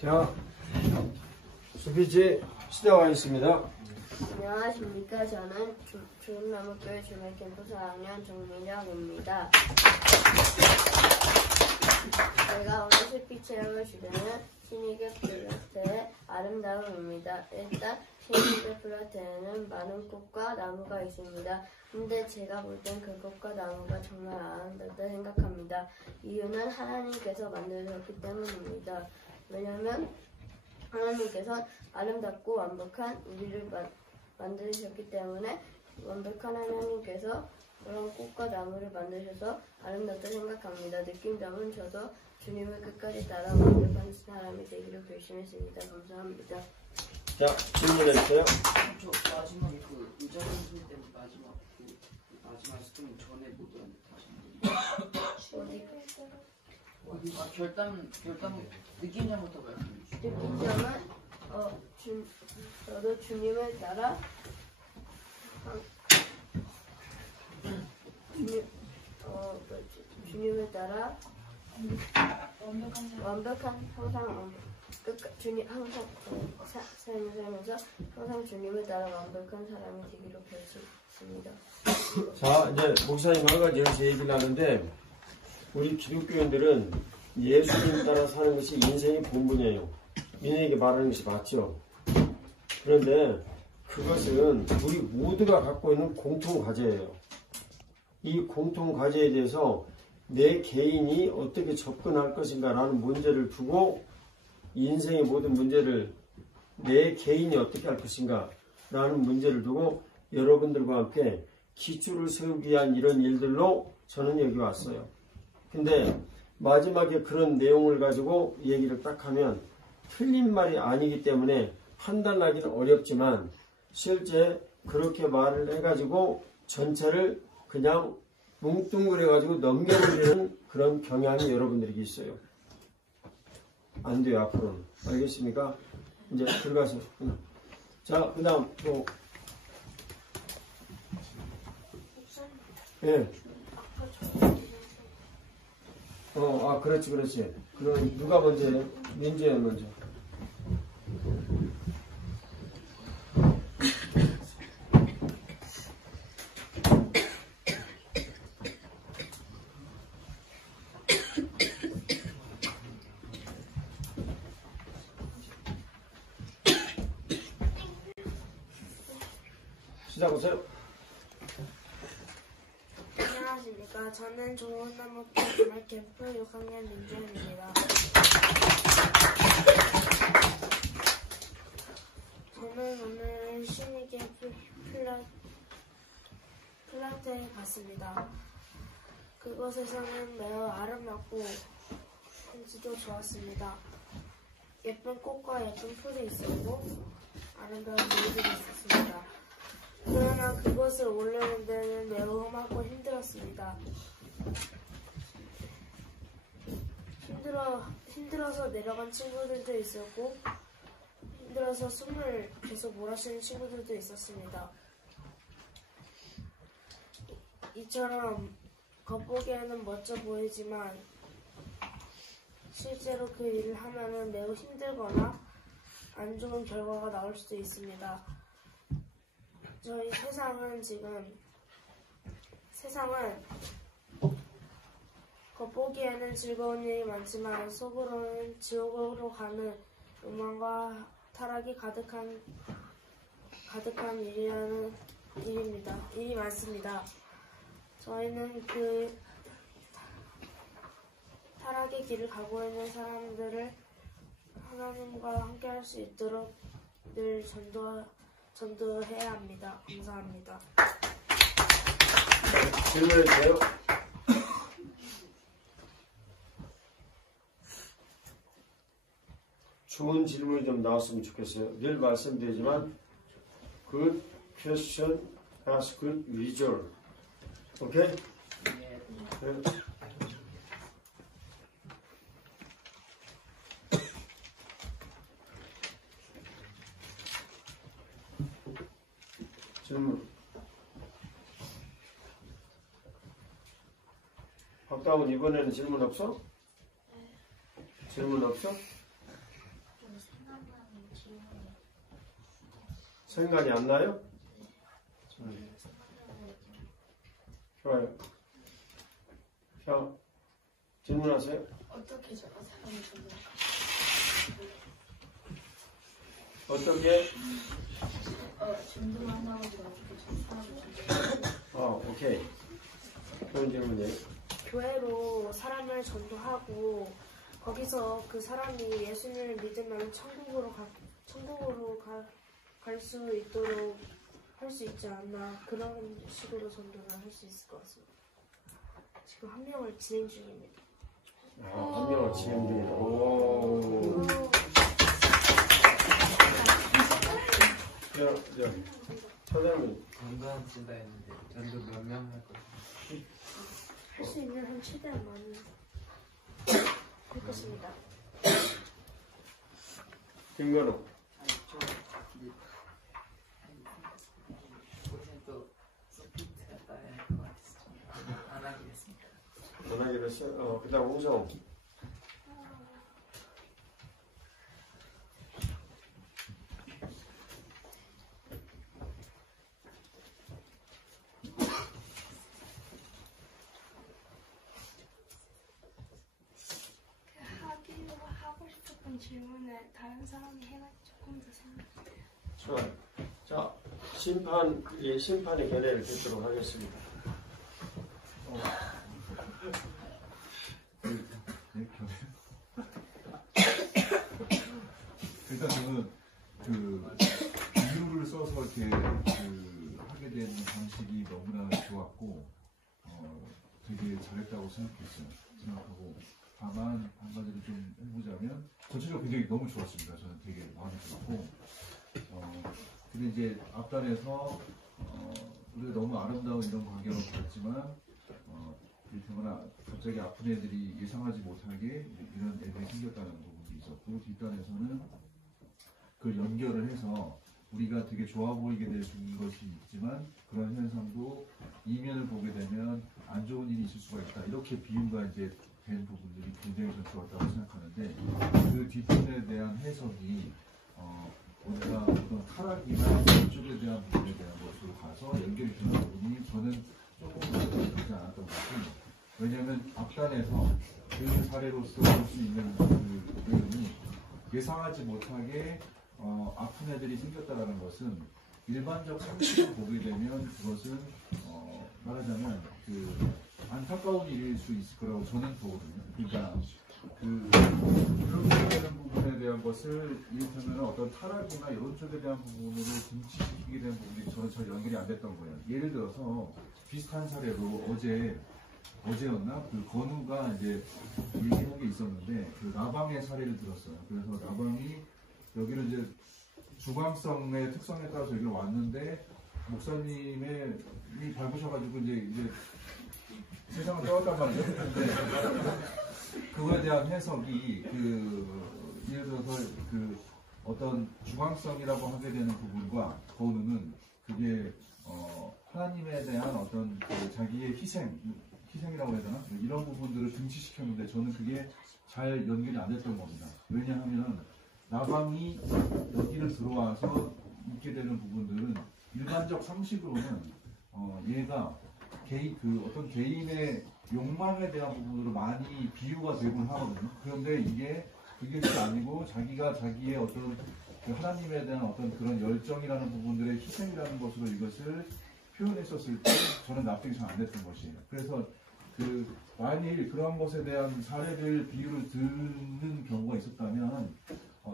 자, 스피치 시작하겠습니다. 안녕하십니까. 저는 주은나무교회 주말캠프 4학년 정민혁입니다. 제가 오늘 스피치할 주제는 신이계 플라테의 아름다움입니다. 일단 신이계 플라테에는 많은 꽃과 나무가 있습니다. 근데 제가 볼 땐 그 꽃과 나무가 정말 아름답다 생각합니다. 이유는 하나님께서 만드셨기 때문입니다. 왜냐하면 하나님께서 아름답고 완벽한 우리를 만드셨기 때문에 완벽한 하나님께서 그런 꽃과 나무를 만드셔서 아름답다 생각합니다. 느낀 점은 저도 주님을 끝까지 따라 완벽한 사람이 되기로 결심했습니다. 감사합니다. 자, 질문해주세요. 저 마지막에 그 의자 선생님 때문에 마지막 스톤 전에 못 들었는데 다시 결단 느낀 점부터 말씀해 주시죠. 느낀 점은 저도 주님을 따라 주님을 따라 완벽한 항상 주님 항상 삶을 살면서 항상 주님을 따라 완벽한 사람이 되기로 결심했습니다. 자, 이제 목사님 한 가지 여기서 얘기를 하는데 우리 기독교인들은 예수님 따라 사는 것이 인생의 본분이에요. 민에게 말하는 것이 맞죠. 그런데 그것은 우리 모두가 갖고 있는 공통 과제예요. 이 공통 과제에 대해서 내 개인이 어떻게 접근할 것인가라는 문제를 두고 인생의 모든 문제를 내 개인이 어떻게 할 것인가 라는 문제를 두고 여러분들과 함께 기초를 세우기 위한 이런 일들로 저는 여기 왔어요. 근데 마지막에 그런 내용을 가지고 얘기를 딱 하면 틀린 말이 아니기 때문에 판단하기는 어렵지만 실제 그렇게 말을 해가지고 전체를 그냥 뭉뚱그려가지고 넘겨버리는 그런 경향이 여러분들에게 있어요. 안 돼요, 앞으로는. 알겠습니까? 이제 들어가서. 자, 그 다음 또. 예. 그렇지. 그럼 누가 먼저 해요? 민지야 먼저. 시작하세요. 안녕하십니까. 저는 좋은나무교회 주말캠프 6학년 민준입니다. 저는 오늘 신이계 플라테에 갔습니다. 그곳에서는 매우 아름답고 공기도 좋았습니다. 예쁜 꽃과 예쁜 풀이 있었고 아름다운 물들이 있었습니다. 그러나 그곳을 올라오는 데는 매우 험하고 힘들었습니다. 힘들어서 내려간 친구들도 있었고 힘들어서 숨을 계속 몰아쉬는 친구들도 있었습니다. 이처럼 겉보기에는 멋져 보이지만 실제로 그 일을 하면은 매우 힘들거나 안 좋은 결과가 나올 수도 있습니다. 저희 세상은 겉보기에는 즐거운 일이 많지만 속으로는 지옥으로 가는 욕망과 타락이 가득한 일이 많습니다. 저희는 그 타락의 길을 가고 있는 사람들을 하나님과 함께할 수 있도록 늘 전도해야 합니다. 감사합니다. 질문해 주세요. 좋은 질문이 좀 나왔으면 좋겠어요. 늘 말씀드리지만 good question, ask good result. 오케이? 네. 질문. 박다운 이번에는 질문 없어? 질문 없어? 생각이 안 나요? 좋아요. 자, 질문하세요. 어떻게 제가 사람을 전도할까? 어떻게? 전도한다고 제가 어떻게 사람을 전도할까? 오케이. 그런 질문이에요. 교회로 사람을 전도하고 거기서 그 사람이 예수님을 믿으면 천국으로 갈 수 있도록 할 수 있지 않나, 그런 식으로 전도를 할 수 있을 것 같습니다. 지금 한 명을 진행 중입니다. 한 명을 진행 중이다. 오. 사장님. 전도한 지가 있는데 전도 몇 명 할 거예요? 할 수 있는 한 최대한 많이 할 것입니다. 김건우. 안 하기로 했어요? 그 다음 홍성. 하고 싶었던 질문을 다른 사람이 해가 조금 더 생각해요. 좋아요. 자, 심판의 견해를 듣도록 하겠습니다. 일단 저는 그 비유를 써서 이렇게 하게 된 방식이 너무나 좋았고 되게 잘했다고 생각하고 다만 한 가지를 좀 해보자면 전체적으로 굉장히 너무 좋았습니다. 저는 되게 마음에 들었고 근데 이제 앞단에서 우리가 너무 아름다운 이런 광경을 봤지만 이를테면 갑자기 아픈 애들이 예상하지 못하게 이런 애들이 생겼다는 부분이 있었고, 뒷단에서는 그걸 연결을 해서 우리가 되게 좋아 보이게 될 것이 있지만 그런 현상도 이면을 보게 되면 안 좋은 일이 있을 수가 있다, 이렇게 비유가 이제 된 부분들이 굉장히 좀 좋았다고 생각하는데, 그 뒷단에 대한 해석이 우리가 어떤 타락이나 이쪽에 대한 부분에 대한 것으로 가서 연결이 되는 부분이 저는 조금 되지 않았던 것 같아요. 왜냐하면 앞단에서 그 사례로서 볼 수 있는 그 내용이 예상하지 못하게 아픈 애들이 생겼다는 것은 일반적 상식을 보게 되면 그것은 말하자면 그 안타까운 일일 수 있을 거라고 저는 보거든요. 그러니까 그렇게 되는 부분에 대한 것을 이를테면 어떤 타락이나 이런 쪽에 대한 부분으로 등치시키게 된 부분이 저는 잘 연결이 안 됐던 거예요. 예를 들어서 비슷한 사례로 어제였나? 그 건우가 이제 얘기한 게 있었는데, 그 나방의 사례를 들었어요. 그래서 나방이 여기를 이제 주광성의 특성에 따라서 여기로 왔는데, 목사님이 밟으셔가지고 이제 세상을 떠왔단 말이죠. 근데 그거에 대한 해석이 예를 들어서 어떤 주광성이라고 하게 되는 부분과 건우는 그게 하나님에 대한 어떤 자기의 희생이라고 해야 되나? 이런 부분들을 등치시켰는데 저는 그게 잘 연결이 안 됐던 겁니다. 왜냐하면 나방이 여기를 들어와서 있게 되는 부분들은 일반적 상식으로는 얘가 어떤 개인의 욕망에 대한 부분으로 많이 비유가 되곤 하거든요. 그런데 그게 아니고 자기가 자기의 어떤 그 하나님에 대한 어떤 그런 열정이라는 부분들의 희생이라는 것으로 이것을 표현했었을 때 저는 납득이 잘 안 됐던 것이에요. 그래서 만일 그런 것에 대한 사례들 비유를 듣는 경우가 있었다면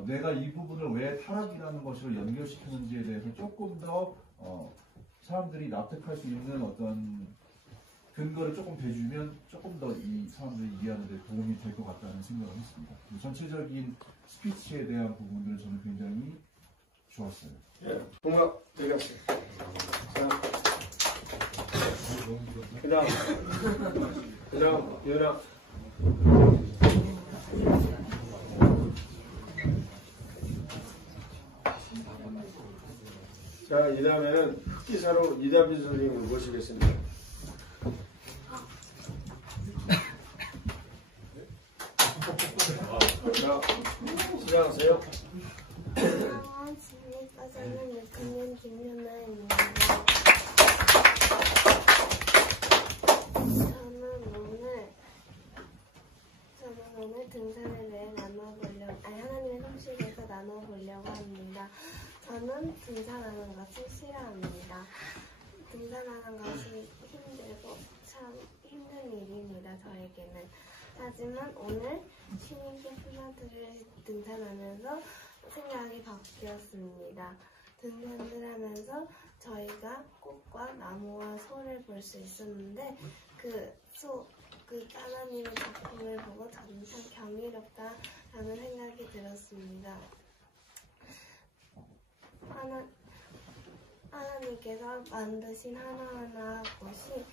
내가 이 부분을 왜 타락이라는 것으로 연결시켰는지에 대해서 조금 더 사람들이 납득할 수 있는 어떤 근거를 조금 대주면 조금 더 이 사람들이 이해하는 데 도움이 될 것 같다는 생각을 했습니다. 전체적인 스피치에 대한 부분들은 저는 굉장히 좋았어요. 예, 동학 되겠어요. 그 다음 유나. 자, 이 다음에는 흑기사로 이다빈 선생님을 모시겠습니다. 자, 시작하세요. 지금까지는 6학년 김윤아입니다. 저는 오늘 등산에 대해 하나님의 성실에서 나눠보려고 합니다. 저는 등산하는 것을 싫어합니다. 등산하는 것이 힘들고 참 힘든 일입니다, 저에게는. 하지만 오늘 신인계 플라트를 등산하면서 생각이 바뀌었습니다. 등산을 하면서 저희가 꽃과 나무와 소를 볼 수 있었는데 그 하나님의 작품을 보고 저는 참 경이롭다라는 생각이 들었습니다. 하나님께서 만드신 하나하나 것이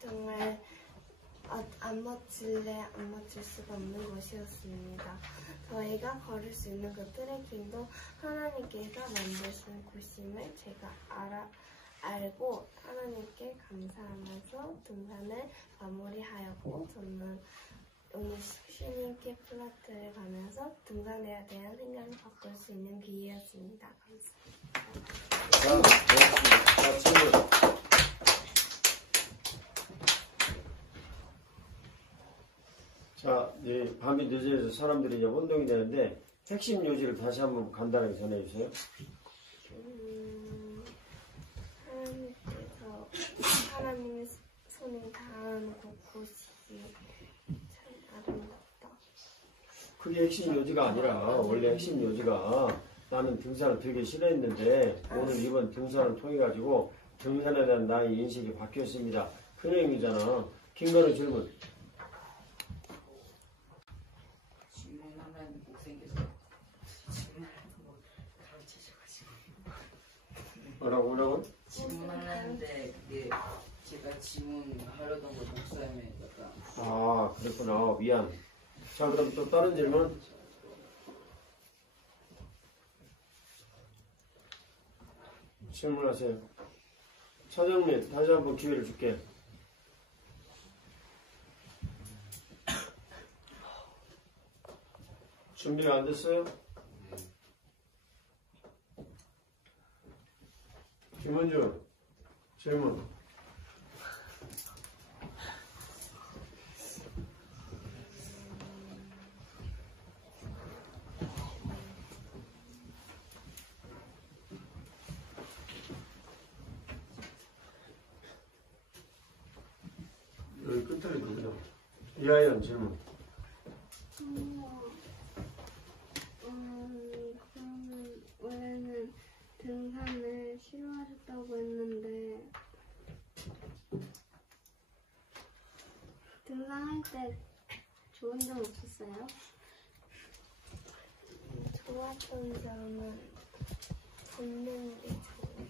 정말 안 멋질 수가 없는 곳이었습니다. 저희가 걸을 수 있는 그 트레킹도 하나님께서 만드신 곳임을 제가 알고 하나님께 감사하면서 등산을 마무리하였고 저는 오늘 신인계 플라트를 가면서 등산에 대한 생각을 바꿀 수 있는 기회였습니다. 감사합니다. 자, 이제 밤이 늦어서 사람들이 이제 혼동이 되는데 핵심 요지를 다시 한번 간단하게 전해주세요. 하나님의 손을 닿은 곳이 참 아름답다. 그게 핵심 요지가 아니라 원래 핵심 요지가 나는 등산을 되게 싫어했는데 오늘 이번 등산을 통해 가지고 등산에 대한 나의 인식이 바뀌었습니다. 그 내용이잖아. 김건우 질문. 질문하면 못생겨서 뭐라고? 질문하는데 그게 제가 질문하려던 거 목사님의 약간 아, 그랬구나. 미안. 자, 그럼 또 다른 질문. 질문하세요. 차정민, 다시 한번 기회를 줄게. 준비가 안 됐어요? 김원준, 질문. 여기 끝에 누구냐? 이하연 질문. 원래는 등산을 싫어하셨다고 했는데 등산할 때 좋은 점 없었어요? 좋았던 점은 걷는 게 좋아요.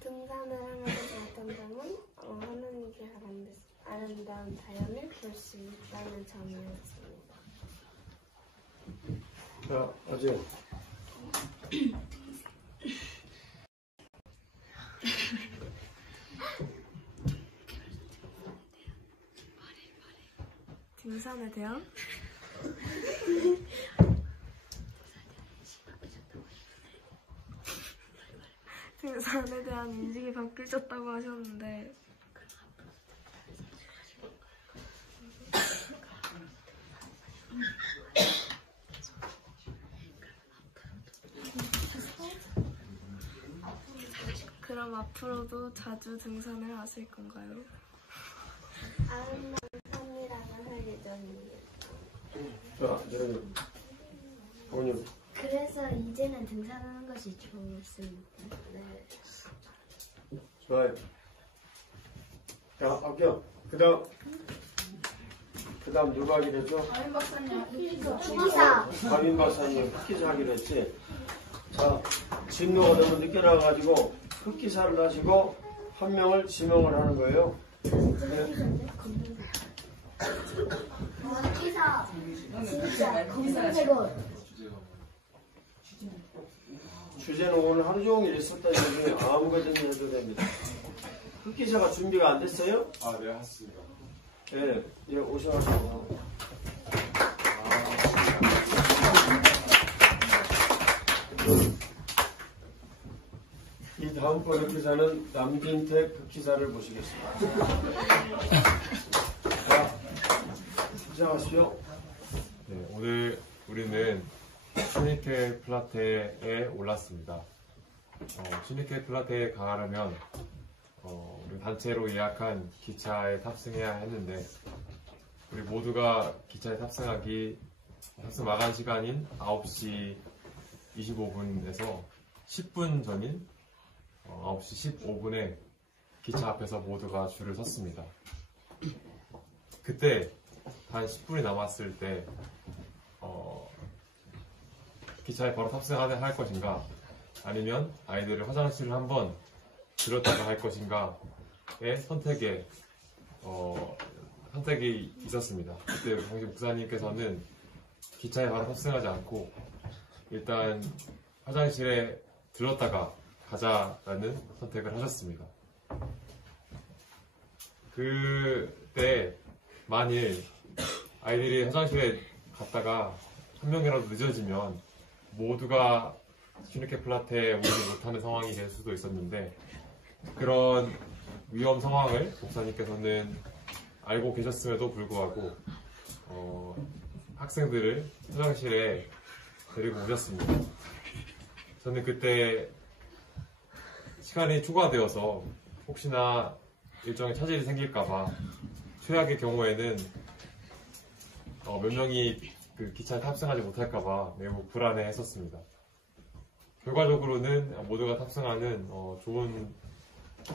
등산을 하면서 좋았던 점은 하나님께서 만든 아름다운 자연을 볼 수 있다는 점이었습니다. 자, 아직. 등산에 대한? 안전에 대한 인식이 바뀌셨다고 하셨는데 그럼 앞으로도 자주 등산을 하실 건가요? 아름다운 할 예정입니다. 자, 여러분. 본인. 그래서 이제는 등산하는 것이 좋습니다. 네. 좋아요. 자, 할게요. 그 다음 누가 하기로 했죠? 담임 박사님, 흑기사. 담임 박사님 흑기사 하기로 했지? 자, 진로가 너무 늦게 나와가지고 흑기사를 하시고 한 명을 지명을 하는 거예요. 흑기사. 진짜 검은색옷. 주제는 오늘 하루 종일 있었다는 얘기 아무 거든지 해도 됩니다. 흑기사가 준비가 안 됐어요? 아, 네, 했습니다. 네, 예, 오셔가지고. 이 다음번 흑기사는 남진택 흑기사를 모시겠습니다. 자, 시작하십시오. 네, 오늘 우리는 슈니케 플라테에 올랐습니다. 슈니케 플라테에 가려면 우리 단체로 예약한 기차에 탑승해야 했는데 우리 모두가 기차에 탑승 마감 시간인 9시 25분에서 10분 전인 9시 15분에 기차 앞에서 모두가 줄을 섰습니다. 그때 한 10분이 남았을 때 기차에 바로 탑승할 것인가 아니면 아이들을 화장실을 한번 들었다가 할 것인가의 선택이 있었습니다. 그때 당시 목사님께서는 기차에 바로 탑승하지 않고 일단 화장실에 들렀다가 가자라는 선택을 하셨습니다. 그때 만일 아이들이 화장실에 갔다가 한 명이라도 늦어지면 모두가 슈니케 플라테에 오지 못하는 상황이 될 수도 있었는데 그런 위험 상황을 목사님께서는 알고 계셨음에도 불구하고 학생들을 화장실에 데리고 오셨습니다. 저는 그때 시간이 초과되어서 혹시나 일정에 차질이 생길까봐 최악의 경우에는 몇 명이 그 기차에 탑승하지 못할까봐 매우 불안해했었습니다. 결과적으로는 모두가 탑승하는 좋은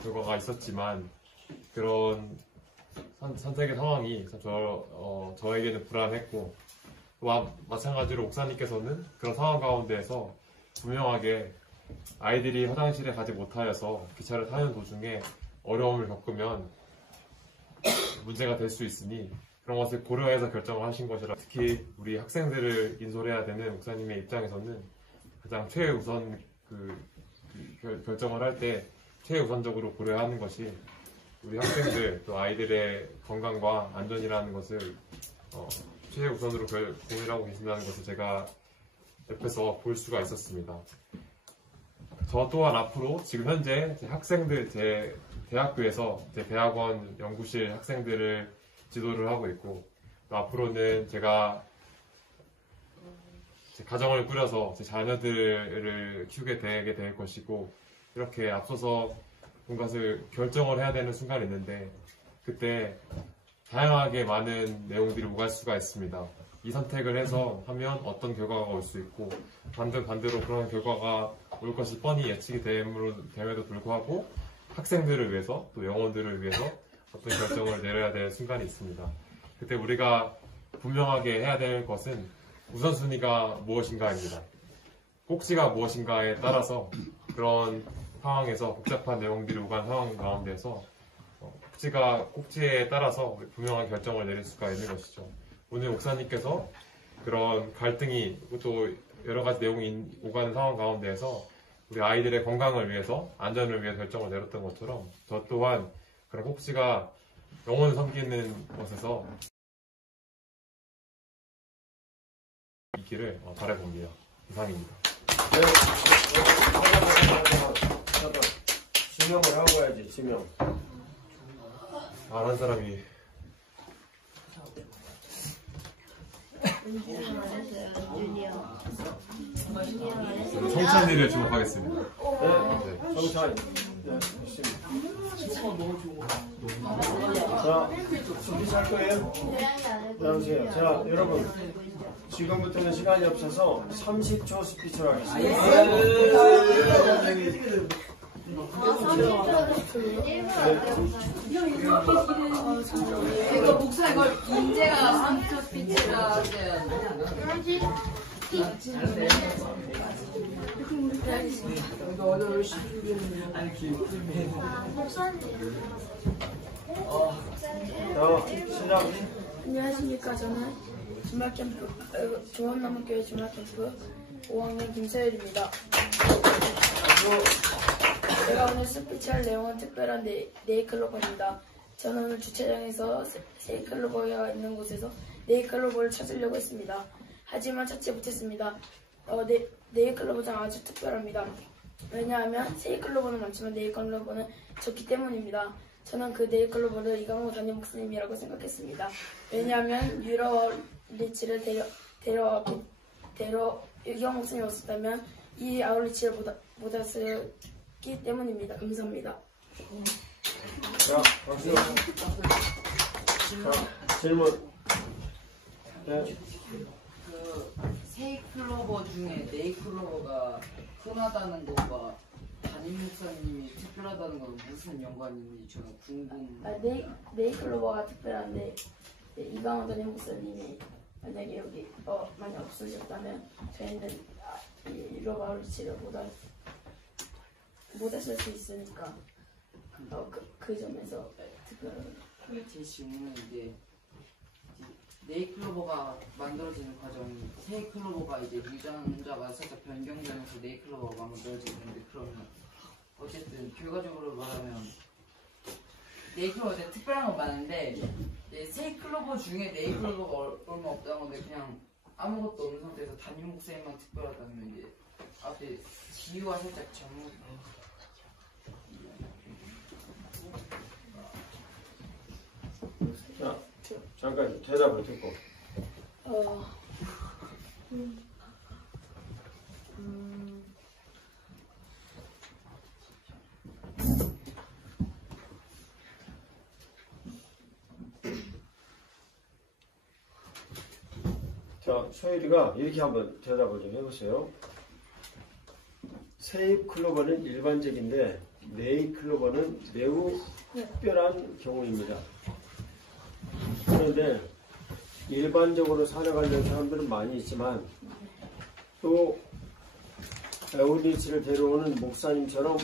결과가 있었지만 그런 선택의 상황이 저에게는 불안했고 또 마찬가지로 목사님께서는 그런 상황 가운데에서 분명하게 아이들이 화장실에 가지 못하여서 기차를 타는 도중에 어려움을 겪으면 문제가 될 수 있으니 그런 것을 고려해서 결정을 하신 것이라 특히 우리 학생들을 인솔해야 되는 목사님의 입장에서는 가장 최우선 결정을 할 때 최우선적으로 고려하는 것이 우리 학생들 또 아이들의 건강과 안전이라는 것을 최우선으로 고민하고 계신다는 것을 제가 옆에서 볼 수가 있었습니다. 저 또한 앞으로 지금 현재 제 학생들 제 대학교에서 제 대학원 연구실 학생들을 지도를 하고 있고 또 앞으로는 제가 제 가정을 꾸려서 제 자녀들을 키우게 되게 될 것이고 이렇게 앞서서 뭔가를 결정을 해야 되는 순간이 있는데 그때 다양하게 많은 내용들이 오갈 수가 있습니다. 이 선택을 해서 하면 어떤 결과가 올 수 있고 반대로 그런 결과가 올 것이 뻔히 예측이 됨에도 불구하고 학생들을 위해서 또 영혼들을 위해서 어떤 결정을 내려야 될 순간이 있습니다. 그때 우리가 분명하게 해야 될 것은 우선순위가 무엇인가입니다. 꼭지가 무엇인가에 따라서 그런 상황에서 복잡한 내용들이 오간 상황 가운데서 꼭지에 따라서 분명한 결정을 내릴 수가 있는 것이죠. 오늘 목사님께서 그런 갈등이 또 여러 가지 내용이 오가는 상황 가운데에서 우리 아이들의 건강을 위해서 안전을 위해 결정을 내렸던 것처럼 저 또한 그런 꼭지가 영혼을 섬기는 것에서 있기를 바라봅니다. 이상입니다. 네. 지명을 하고 가야지, 지명. 말한 사람이 성찬이를 주목하겠습니다. 네, 성찬이. 네, 자, 준비할 거예요? 안녕하세요. 자, 여러분. 지금부터는 시간이 없어서 30초 스피치를 하겠습니다. 이거 목사 이걸 문제가 30초 스피치라 하세요. 시작. 안녕하십니까. 저는 조원남교회 주말캠프 5학년 김서율입니다. 제가 오늘 스피치할 내용은 특별한 네이클로버입니다. 저는 오늘 주차장에서 세이클로버가 있는 곳에서 네이클로버를 찾으려고 했습니다. 하지만 찾지 못했습니다. 네이클로버장 아주 특별합니다. 왜냐하면 세이클로버는 많지만 네이클로버는 적기 때문입니다. 저는 그 네이클로버를 이강호 담임 목사님이라고 생각했습니다. 왜냐하면 유라와 리치를 이강호 목사님이 없었다면 이 아울리치를 못 왔었기 때문입니다. 감사합니다. 자, 박수. 자, 질문. 네. 그 세이클로버 중에 네이클로버가 흔하다는 것과 담임 목사님이 특별하다는 건 무슨 연관이 있는지 저는 궁금해요. 네이클로버가 특별한데 이강호 담임 목사님이 만약에 여기 만약 없으셨다면 저희는 유럽 아울리치를 못 했을 수 있으니까 그 점에서 특별합니다. 제 질문은 이제 네이클로버가 만들어지는 과정이 세이클로버가 이제 유전자가 살짝 변경되면서 네이클로버가 만들어지는데 그러면 어쨌든 결과적으로 말하면 네이클로버가 되게 특별한 건 많은데 세이클로버 중에 네이클로버가 얼마 없다는 건데 그냥 아무것도 없는 상태에서 담임 목사님만 특별하다면 이제 앞에 지유가 살짝 잘못 자, 잠깐 대답을 듣고. 자, 소율이가 이렇게 한번 대답을 좀 해보세요. 세입클로버는 일반적인데 네이클로버는 매우 특별한 경우입니다. 그런데 일반적으로 살아가는 사람들은 많이 있지만 또 아울리치를 데려오는 목사님처럼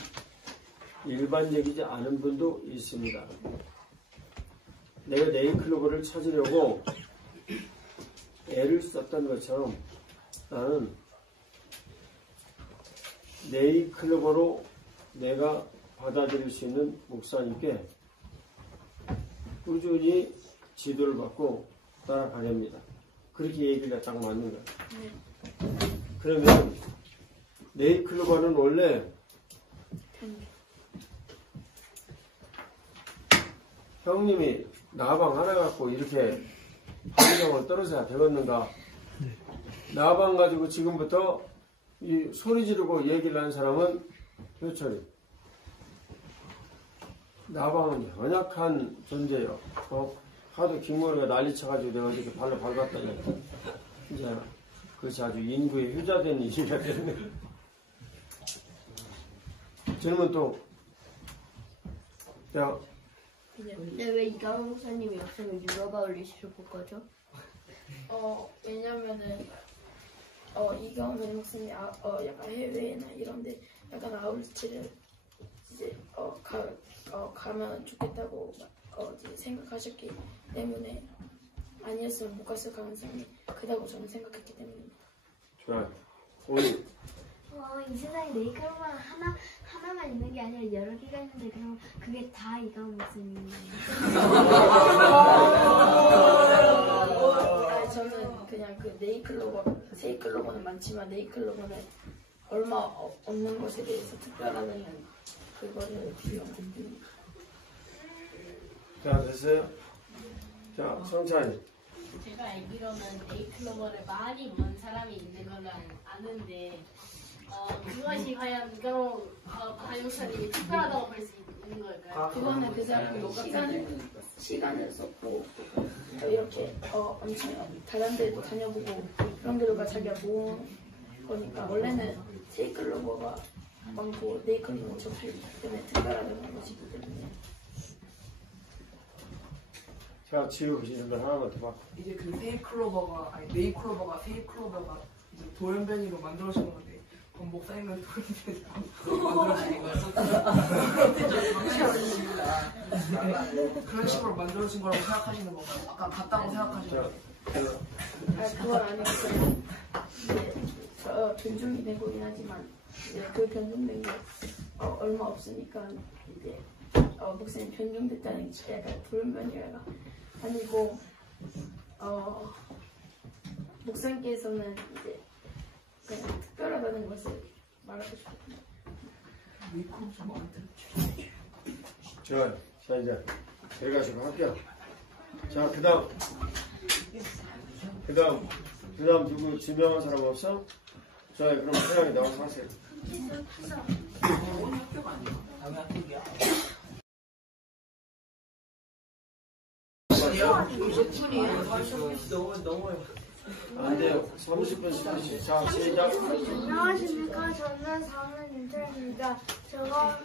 일반적이지 않은 분도 있습니다. 내가 네이클로버를 찾으려고 애를 썼던 것처럼 나는 네이클로버로 내가 받아들일 수 있는 목사님께 꾸준히 지도를 받고 따라가렵니다. 그렇게 얘기가 딱 맞는 거예요. 그러면 네이클로버는 원래 형님이 나방 하나 갖고 이렇게 방정을 떨어져야 되겠는가? 나방 가지고 지금부터 이 소리 지르고 얘기를 하는 사람은 효철이. 나방은 연약한 존재예요. 하도 김모리가 난리쳐가지고 내가 이렇게 발로 밟았더니 이제 그것이 아주 인구에 효자된 일이라 되네. 질문 또. 야. 근데 왜 이강호 목사님이 없으면 유럽 아울리치를 못 가죠? 왜냐면은 이강호 목사님이 약간 해외나 이런데 약간 아울리치를 이제 가면 좋겠다고 이제 생각하셨기 때문에 아니었으면 못 갔을 가능성이 크다고 저는 생각했기 때문입니다. 좋아요. 오늘 이 세상에 네이클로버 하나만 있는 게 아니라 여러 개가 있는데 그럼 그게 다 이강호 목사님이에요. 저는 그냥 그 세이클로버는 많지만 네이클로버는 얼마 없는 것에 대해서 특별하다는 그거를 불러드립니다. 자, 됐어요? 자, 성찬이. 제가 알기로는 네이클로버를 많이 본 사람이 있는 걸로 아는데 그것이 과연 그런 과용선이 특별하다고 볼 수 있는 걸까요? 그거는 그 사람이 시간을 썼고 이렇게 엄청 다른 데도 다녀보고 그런 데로가 자기가 모은 거니까 원래는 네이클로버가 많고 네이클로버 접히 때문에 특별하다는 것이기 때문에. 자, 지우 이런 걸 하나만 더 봐. 이제 그 네이클로버가 네이클로버가 이제 돌연변이로 만들어진 건데 그럼 목사님은 돌연변이로 만들어진 거예요? 그런 식으로 만들어진 거라고 생각하시는 건가요? 아까 같다고 생각하시는 거예요? 그건 아니고 저 변종이 되고긴 하지만 이제 그 변종된 게 얼마 없으니까 이제 목사님 변종됐다는 게 약간 돌연변이가 아니고 목사님께서는 이제 그냥 특별하다는 것을 말하고 싶거든요. 자, 이제 내려가시고 할게요. 자, 그다음 누구 지명한 사람 없어? 자, 그럼 태양이 나와서 하세요. 안 돼요. 30분씩. 자, 시작. 안녕하십니까. 저는 4학년 윤태입니다. 제가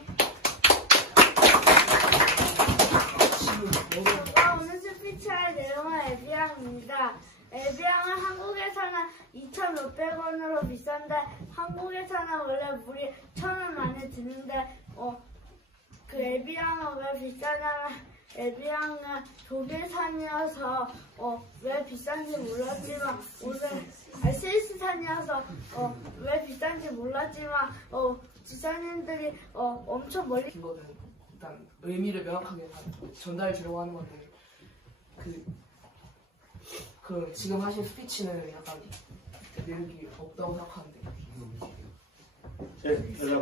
오늘 스피치할 내용은 에비앙입니다. 에비앙은 한국에서는 2,600 원으로 비싼데 한국에서는 원래 물이 1,000원 안에 드는데 그 에비앙은 왜 비싸냐면 에비앙은 독일산이어서 왜 비싼지 몰랐지만 스위스산이어서 왜 비싼지 몰랐지만 지사님들이 엄청 멀리 이거는 일단 의미를 명확하게 전달 주려고 하는 건데 그 지금 하신 스피치는 약간 매력이 없다고 생각하는데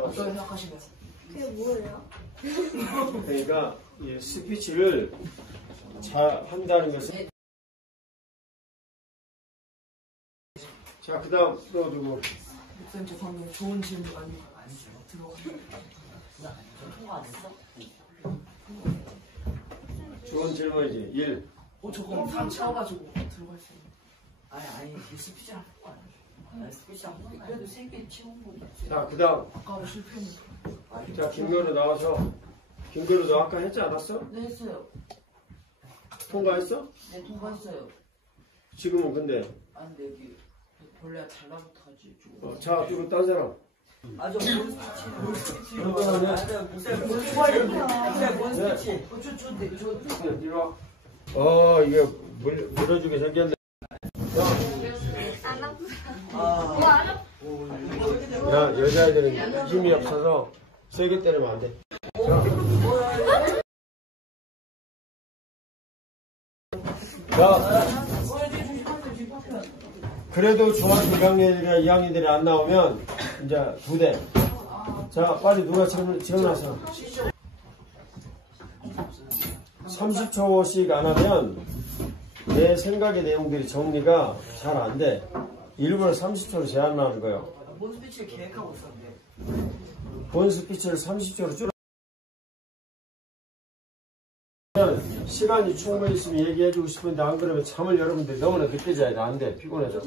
어떻게 생각하시나요? 그게 뭐예요? 그러니까 이 스피치를 잘 한다는 것은 자, 그 다음 또 누구? 목사님 죄송합니다. 좋은 질문 아니고 좋은 질문이지. 1. 저거 상 채워가지고 들어갈 수 있는. 아니 스피치 안 하고 아니 스피치 안 하고 그래도 3개 채운 거. 자, 그 다음. 아까 실패했는데. 자, 김건우 나와서. 김건우 너 아까 했지 않았어? 네, 했어요. 통과했어? 네, 통과했어요. 지금은 근데. 아니 근데 여기 원래 잘나부터 하지. 자, 그리고 딴 사람. 저 뭔 스피치. 그러면 뭔 스피치. 이리 와. 이게 물어주게 생겼네. 야, 여자애들은 힘이 없어서 세게 때리면 안 돼. 자, 그래도 중학교 1학년이나 2학년들이 안 나오면 이제 2대. 자, 빨리 누가 지어놨어. 30초씩 안 하면 내 생각의 내용들이 정리가 잘 안 돼. 일부러 30초로 제한하는 거예요. 본 스피치를 계획하고 있었는데. 본 스피치를 30초로 줄여. 시간이 충분히 있으면 얘기해주고 싶은데 안 그러면 잠을 여러분들이 너무나 늦게 자야 돼. 안 돼. 피곤해져.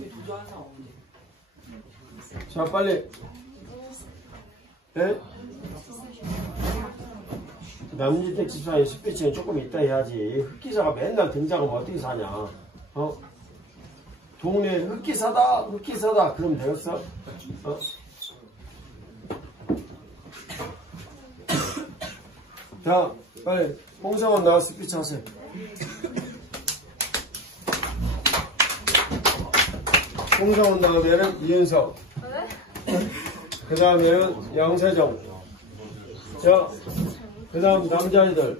자, 빨리. 네? 남주택 집사의 스피치는 조금 이따 해야지. 흑기사가 맨날 등장하면 어떻게 사냐. 동네에 흑기사다. 그러면 되겠어? 자, 빨리. 홍성원 나와 스피치 하세요. 홍성원 다음에는 이은석. 그 다음에는 양세정. 자, 그 다음 남자애들.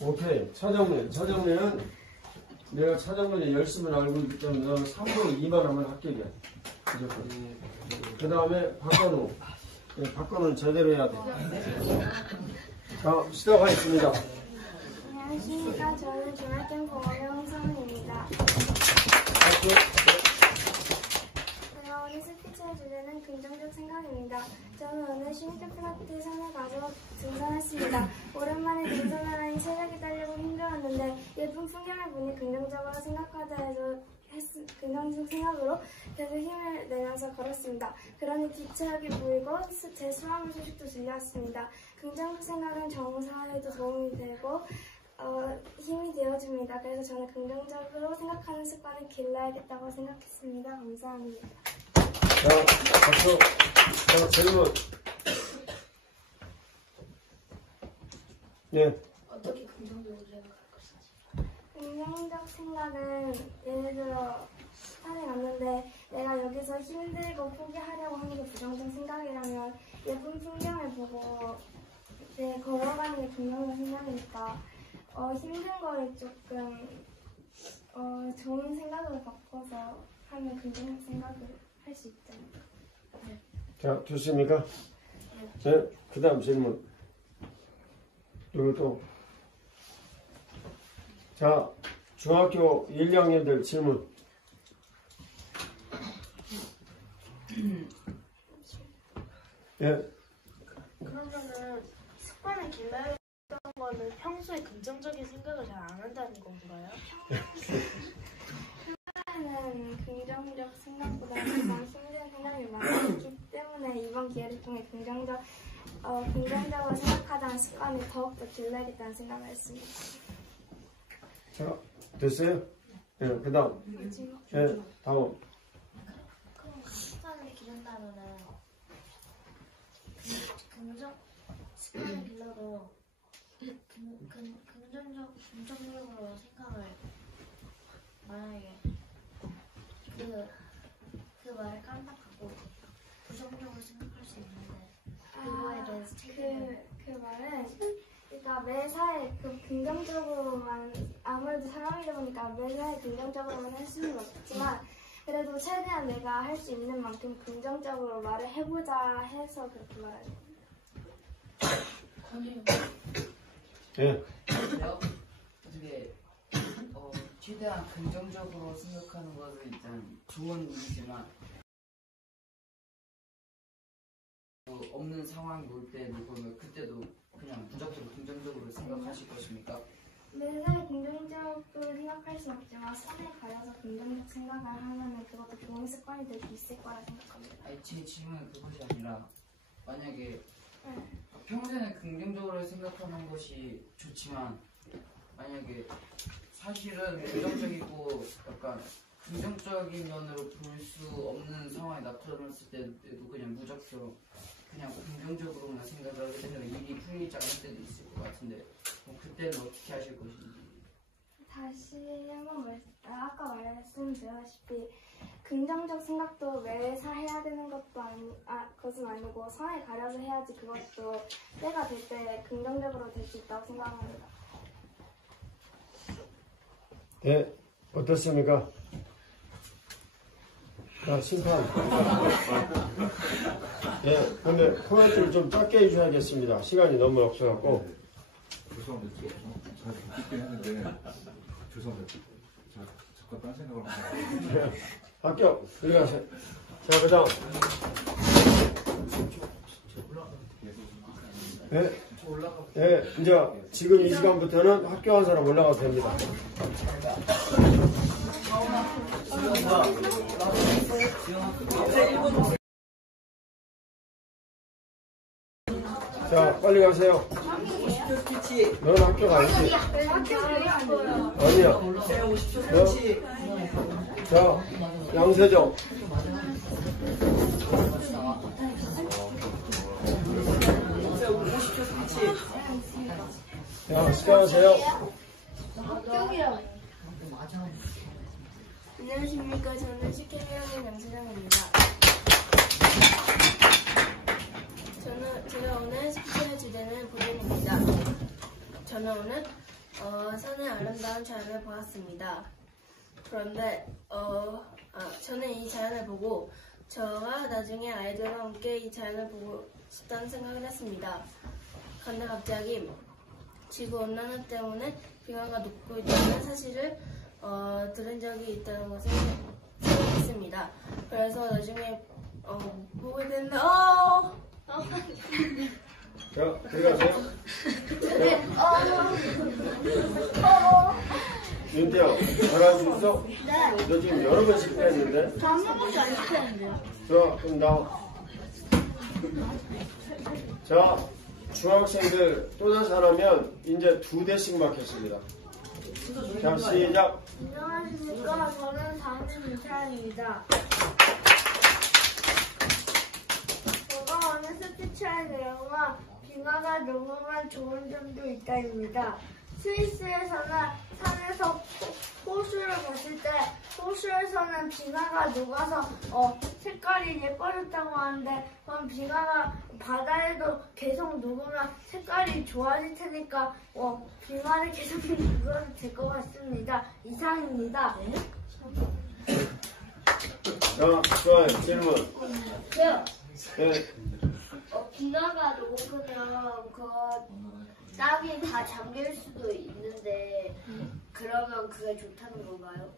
오케이. 차정민은 내가 차정민의 열심을 알고 있기 때문에 너는 3분의 2만 하면 합격이야. 무조건. 그 다음에 박건우. 바꿔는 제대로 해야 돼. 자, 시작하겠습니다. 안녕하십니까. 저는 중학교 공학영 성은입니다. 제가 오늘 스피치의 주제는 긍정적 생각입니다. 저는 오늘 시민캐플라트 산에 가서 등산했습니다. 오랜만에 등산을 하니 체력이 딸리고 힘들었는데 예쁜 풍경을 보니 긍정적으로 생각하자 해서 긍정적 생각으로 계속 힘을 내면서 걸었습니다. 그러니 기차역이 보이고 제 수화물 소식도 들렸습니다. 긍정적 생각은 정사에도 도움이 되고 힘이 되어줍니다. 그래서 저는 긍정적으로 생각하는 습관을 길러야겠다고 생각했습니다. 감사합니다. 자, 박수. 자, 질문. 네. 어떻게 긍정적으로 생각할 것인지. 긍정적 생각은 예를 들어 산에 갔는데 내가 여기서 힘들고 포기하려고 하는 게 부정적 생각이라면 예쁜 풍경을 보고 이제 걸어가는 게 긍정적 생각이니까 힘든 거를 조금 좋은 생각으로 바꿔서 하면 긍정적 생각을 할 수 있잖아요. 네. 자, 좋습니까? 네. 그 다음 질문. 그리고 또. 자, 중학교 1, 2학년들 질문. 예. 그러면은 습관을 길러야 했던 거는 평소에 긍정적인 생각을 잘 안 한다는 건가요? 평소에는 긍정적 생각보다 항상 힘든 생각이 많기 때문에 이번 기회를 통해 긍정적으로 생각하자는 습관을 더욱더 길러야겠다는 생각을 했습니다. 자, 됐어요? 예, 그 다음. 예, 다음. 그럼 습관을 기른다면은 습관을 길러도 긍정적으로 생각을 만약에 그 말을 깜빡하고 부정적으로 생각할 수 있는데 그거에 대해서 그 말은 그러니까 매사에 긍정적으로만 아무래도 사람이다 보니까 매사에 긍정적으로만 할 수는 없지만 그래도 최대한 내가 할 수 있는 만큼 긍정적으로 말을 해보자 해서 그렇게 말하는 거예요. 예. 어떻게 최대한 긍정적으로 생각하는 것은 일단 좋은 일이지만 없는 상황이 올 때 보면 그때도 그냥 무작정 긍정적으로 생각하실 것입니까? 매사에 긍정적으로 생각할 수 없지만 선에 가려서 긍정적 생각을 하면 그것도 좋은 습관이 될 수 있을 거라 생각합니다. 아니 제 질문은 그것이 아니라 만약에 평소에는 긍정적으로 생각하는 것이 좋지만 만약에 사실은 부정적이고 약간 긍정적인 면으로 볼 수 없는 상황이 나타났을 때도 그냥 무작정 그냥 긍정적으로만 생각을 하게 되면 일이 풀리지 않을 때도 있을 것 같은데 그때는 어떻게 하실 것인지. 다시 한번 아까 말씀드렸다시피 긍정적 생각도 매사 해야 되는 것도 그것은 아니고 선에 가려서 해야지 그것도 때가 될 때 긍정적으로 될 수 있다고 생각합니다. 네, 어떻습니까? 자, 심판. 예, 근데 코멘트를 좀 짧게 해주셔야겠습니다. 시간이 너무 없어갖고. 죄송합니다. 잘 듣긴 했는데, 죄송합니다. 잠깐 딴 생각을 하고. 합격. 들어가세요. 자, 그 다음. 네. 네, 이제 지금 이 시간부터는 합격한 사람 올라가도 됩니다. 자, 빨리 가세요. 넌 학교 아니지? 아니야. 너? 자, 양세정. 자, 시작하세요. 안녕하십니까. 저는 식혜미학년 양세정입니다. 제가 오늘 스피치의 주제는 보존입니다. 저는 오늘 산의 아름다운 자연을 보았습니다. 그런데 저는 이 자연을 보고 저와 나중에 아이들과 함께 이 자연을 싶다는 생각을 했습니다. 그런데 갑자기 지구온난화 때문에 빙하가 녹고 있다는 사실을 들은 적이 있다는 것을 생각했습니다. 그래서 나중에 보게 됐는데 자, 들어가세요. 윤태야, 잘할 수 있어? 네. 너 지금 여러 번 실패했는데? 저 한 번밖에 안 시켰는데요. 좋아, 그럼 나와. 자, 중학생들 또다시 하나면 이제 2대씩 맞겠습니다. 자, 시작. 안녕하십니까. 저는 4학년 민찬입니다. 제가 오늘 스피치할 내용은 빙하가 녹으면 좋은 점도 있다입니다. 스위스에서는 산에서 호수를 봤을 때 호수에서는 빙하가 녹아서 색깔이 예뻐졌다고 하는데 그럼 빙하가 바다에도 계속 녹으면 색깔이 좋아질 테니까 빙하를 계속 녹여도 될 것 같습니다. 이상입니다. 자, 좋아요. 질문. 저요. 네. 빙하가 녹으면 땅이 다 잠길 수도 있는데 그러면 그게 좋다는 건가요?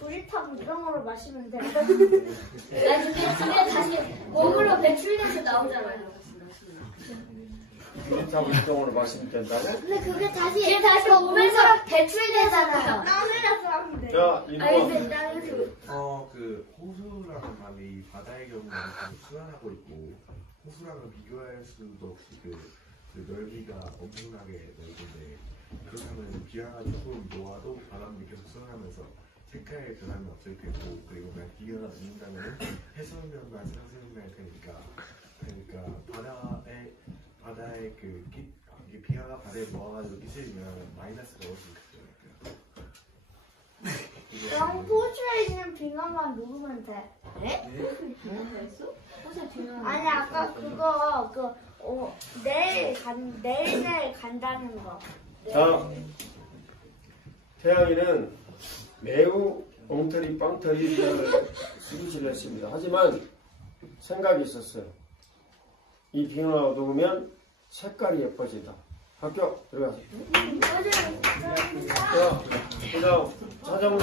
도시타고 이런 걸로 마시면 돼. 아니 그게 다시 몸으로 배출돼서 나오잖아요. 유리타고 이쪽으로 마시면 된다고? 근데 그게 다시 몸에서 배출되잖아요. 땀이라서 하면 돼. 자, 1번. 그 호수라는 말이 바다의 경우는 좀 순환하고 있고 호수랑은 비교할 수도 없이 그 넓이가 엄청나게 넓은데 그렇다면 비가 조금 놓아도 바람이 계속 순환하면서 색깔의 변함이 없을 테고 그리고 만약 비가 녹는다면 해수면만 상승할 테니까 바다의 비가 바다에 모아가지고 끼슬리면 마이너스가 올수 있어요. 그럼 호주에 있는 빙하만 녹으면 돼. 네? 아니 아까 그거 내일 간다는 거. 자, 태양이는 매우 엉터리 빵터리 스피치를 했습니다. 하지만 생각이 있었어요. 이 빙하가 녹으면 색깔이 예뻐진다. 합격 들어가세요. 자, 그다음 차정우.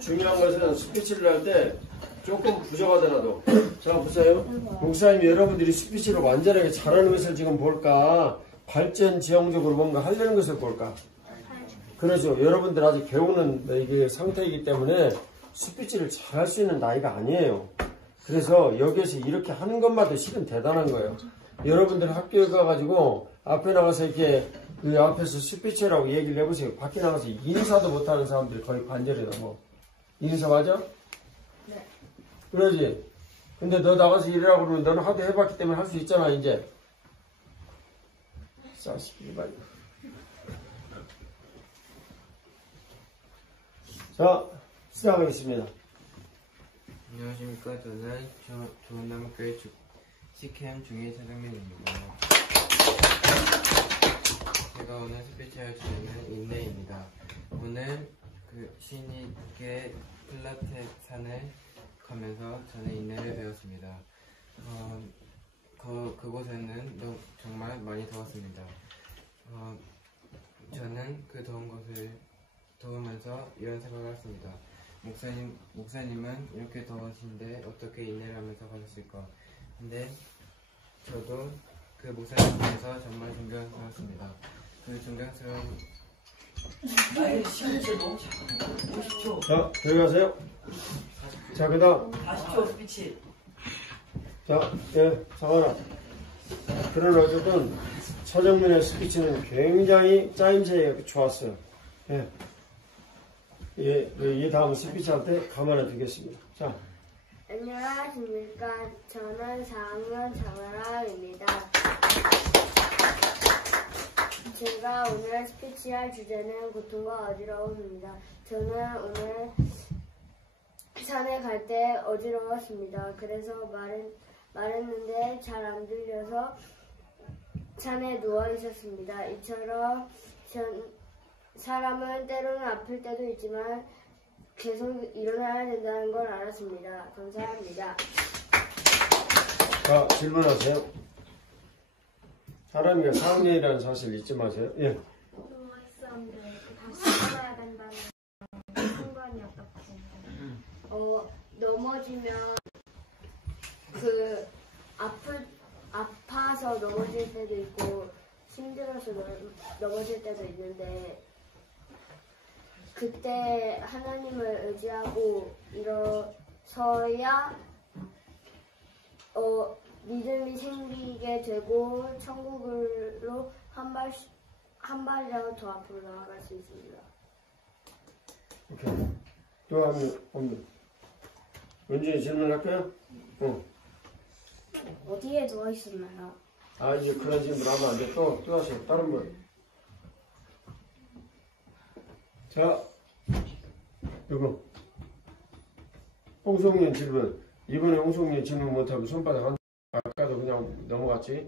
중요한 것은 스피치를 할 때 조금 부족하더라도 자 보세요. 목사님이 여러분들이 스피치를 완전하게 잘하는 것을 지금 볼까 발전 지형적으로 뭔가 하려는 것을 볼까. 그렇죠. 여러분들 아직 배우는 이게 상태이기 때문에 스피치를 잘할 수 있는 나이가 아니에요. 그래서 여기에서 이렇게 하는 것마다 실은 대단한 거예요. 여러분들 학교에 가가지고 앞에 나가서 이렇게 그 앞에서 스피치라고 얘기를 해보세요. 밖에 나가서 인사도 못하는 사람들이 거의 반절이 넘어. 인사 맞아? 네. 그러지? 근데 너 나가서 일하라고 그러면 너는 하도 해봤기 때문에 할 수 있잖아, 이제. 싸시기 말이야. 자, 시작하겠습니다. 안녕하십니까. 저는 좋은나무교회 CKM 중일 사장님입니다. 제가 오늘 스피치할 주제는 인내입니다. 오늘 신익의 필라테 산을 가면서 저는 인내를 배웠습니다. 그곳에는 정말 많이 더웠습니다. 저는 그 더운 것을 더우면서 이런 생각을 했습니다. 목사님은 이렇게 더우신데 어떻게 인내를 하면서 가셨을까? 근데 저도 그 목사님께서 정말 존경스러웠습니다. 그 존경스러운 자, 들어가세요. 자, 그 다음. 40초 스피치. 자, 예, 상환아. 그런 어쨌든 서정민의 스피치는 굉장히 짜임새가 좋았어요. 예. 이 다음 스피치 할 때 가만히 두겠습니다. 자. 안녕하십니까. 저는 4학년 장아라입니다. 제가 오늘 스피치할 주제는 고통과 어지러움입니다. 저는 오늘 산에 갈 때 어지러웠습니다. 그래서 말했는데 잘 안 들려서 산에 누워 있었습니다. 이처럼 사람은 때로는 아플 때도 있지만 계속 일어나야 된다는 걸 알았습니다. 감사합니다. 자, 질문하세요. 사람이 4학년이라는 사실 잊지 마세요. 예. 누워있었는데 다시 일어나야 된다는 순간이 어떻게? 넘어지면 아파서 넘어질 때도 있고 힘들어서 넘어질 때도 있는데 그때 하나님을 의지하고 일어서야 믿음이 생기게 되고 천국으로 한 발이라도 더 앞으로 나아갈 수 있습니다. 오케이. 또 한 은진이 질문할까요? 응. 어디에 누워 있었나요? 아, 이제 그런 질문 하면 안 돼. 또 하세요. 다른 분. 자, 누구? 홍성민 질문. 이번에 홍성민 질문 못하고 손바닥 한, 아까도 그냥 넘어갔지?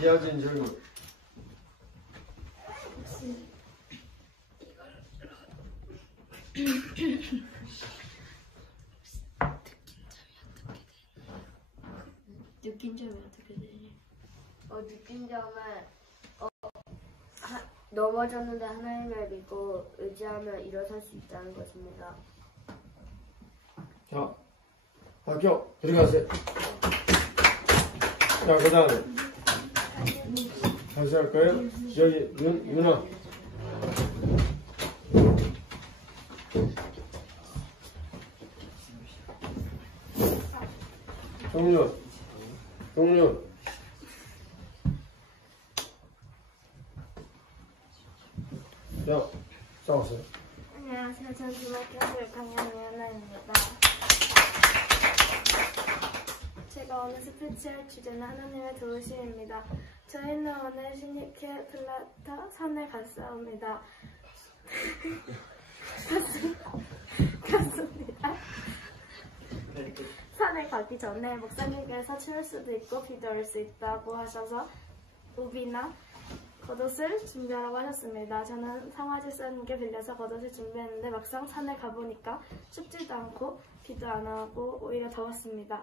이하진 질문. 느낀 점이 어떻게 되니? 느낀 점은 넘어졌는데 하나님을 믿고 의지하며 일어설 수 있다는 것입니다. 자, 합격. 들어가세요. 자, 그 다음에 다시 할까요? 여기 윤아. 동료. 자, 싸우세요. 안녕하세요. 저는 중학교 6학년 이하나입니다. 제가 오늘 스피치할 주제는 하나님의 도우심입니다. 저희는 오늘 시니케 플라타 산에 갔사옵니다. 갔습니다. 산에 가기 전에 목사님께서 추울 수도 있고 비도 올 수 있다고 하셔서 우비나 겉옷을 준비하라고 하셨습니다. 저는 상하지 쓴 게 빌려서 겉옷을 준비했는데 막상 산에 가보니까 춥지도 않고 비도 안 오고 오히려 더웠습니다.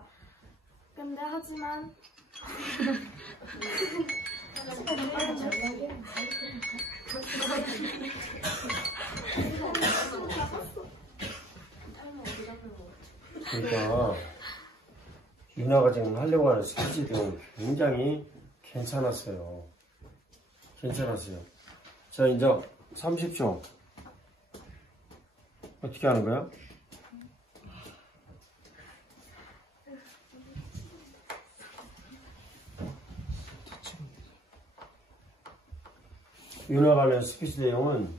근데 하지만 그러니까 윤아가 지금 하려고 하는 스피치도 굉장히 괜찮았어요. 자, 이제 30초 어떻게 하는 거야? 윤아 관련 스피치 내용은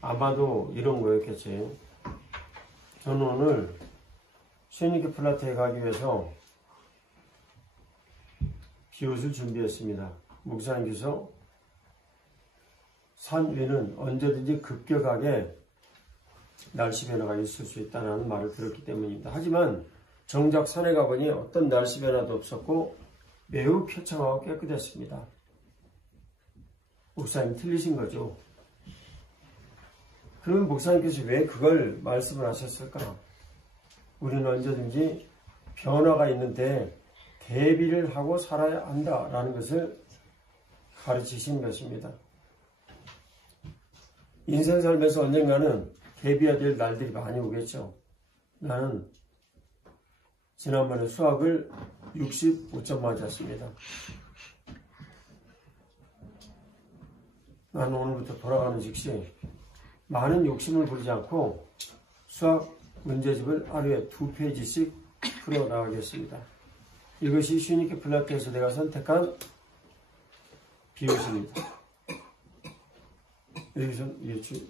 아마도 이런 거였겠지. 저는 오늘 시니케 플라타에 가기 위해서 비옷을 준비했습니다. 목사님께서 산 위는 언제든지 급격하게 날씨 변화가 있을 수 있다는 말을 들었기 때문입니다. 하지만 정작 산에 가보니 어떤 날씨 변화도 없었고 매우 쾌청하고 깨끗했습니다. 목사님 틀리신 거죠. 그러면 목사님께서 왜 그걸 말씀을 하셨을까? 우리는 언제든지 변화가 있는데 대비를 하고 살아야 한다라는 것을 가르치신 것입니다. 인생 살면서 언젠가는 대비해야 될 날들이 많이 오겠죠. 나는 지난번에 수학을 65점 맞았습니다. 나는 오늘부터 돌아가는 즉시 많은 욕심을 부리지 않고 수학 문제집을 하루에 2페이지씩 풀어나가겠습니다. 이것이 시니케 플라타에서 내가 선택한 비옷입니다. 여기서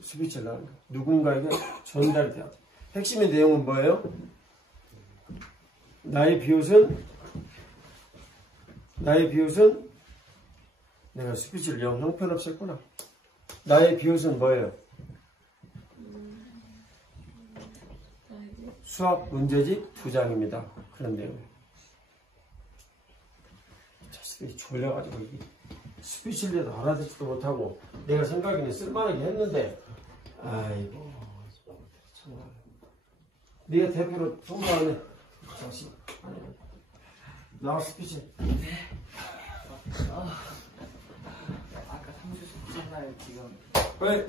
스피치를 하는 거예요. 누군가에게 전달이 돼야 돼요. 핵심의 내용은 뭐예요? 나의 비옷은 내가 스피치를 영 형편없이 했구나. 나의 비웃은 뭐예요? 수학 문제집 2장입니다. 그런 내용. 자식들이 졸려가지고 이게 스피치를 해도 알아듣지도 못하고 내가 생각에는 쓸만하게 했는데 아이고 정말 네가 대표로 통과하네. 자식 나와 스피치. 아까 3주 첫날 지금 왜?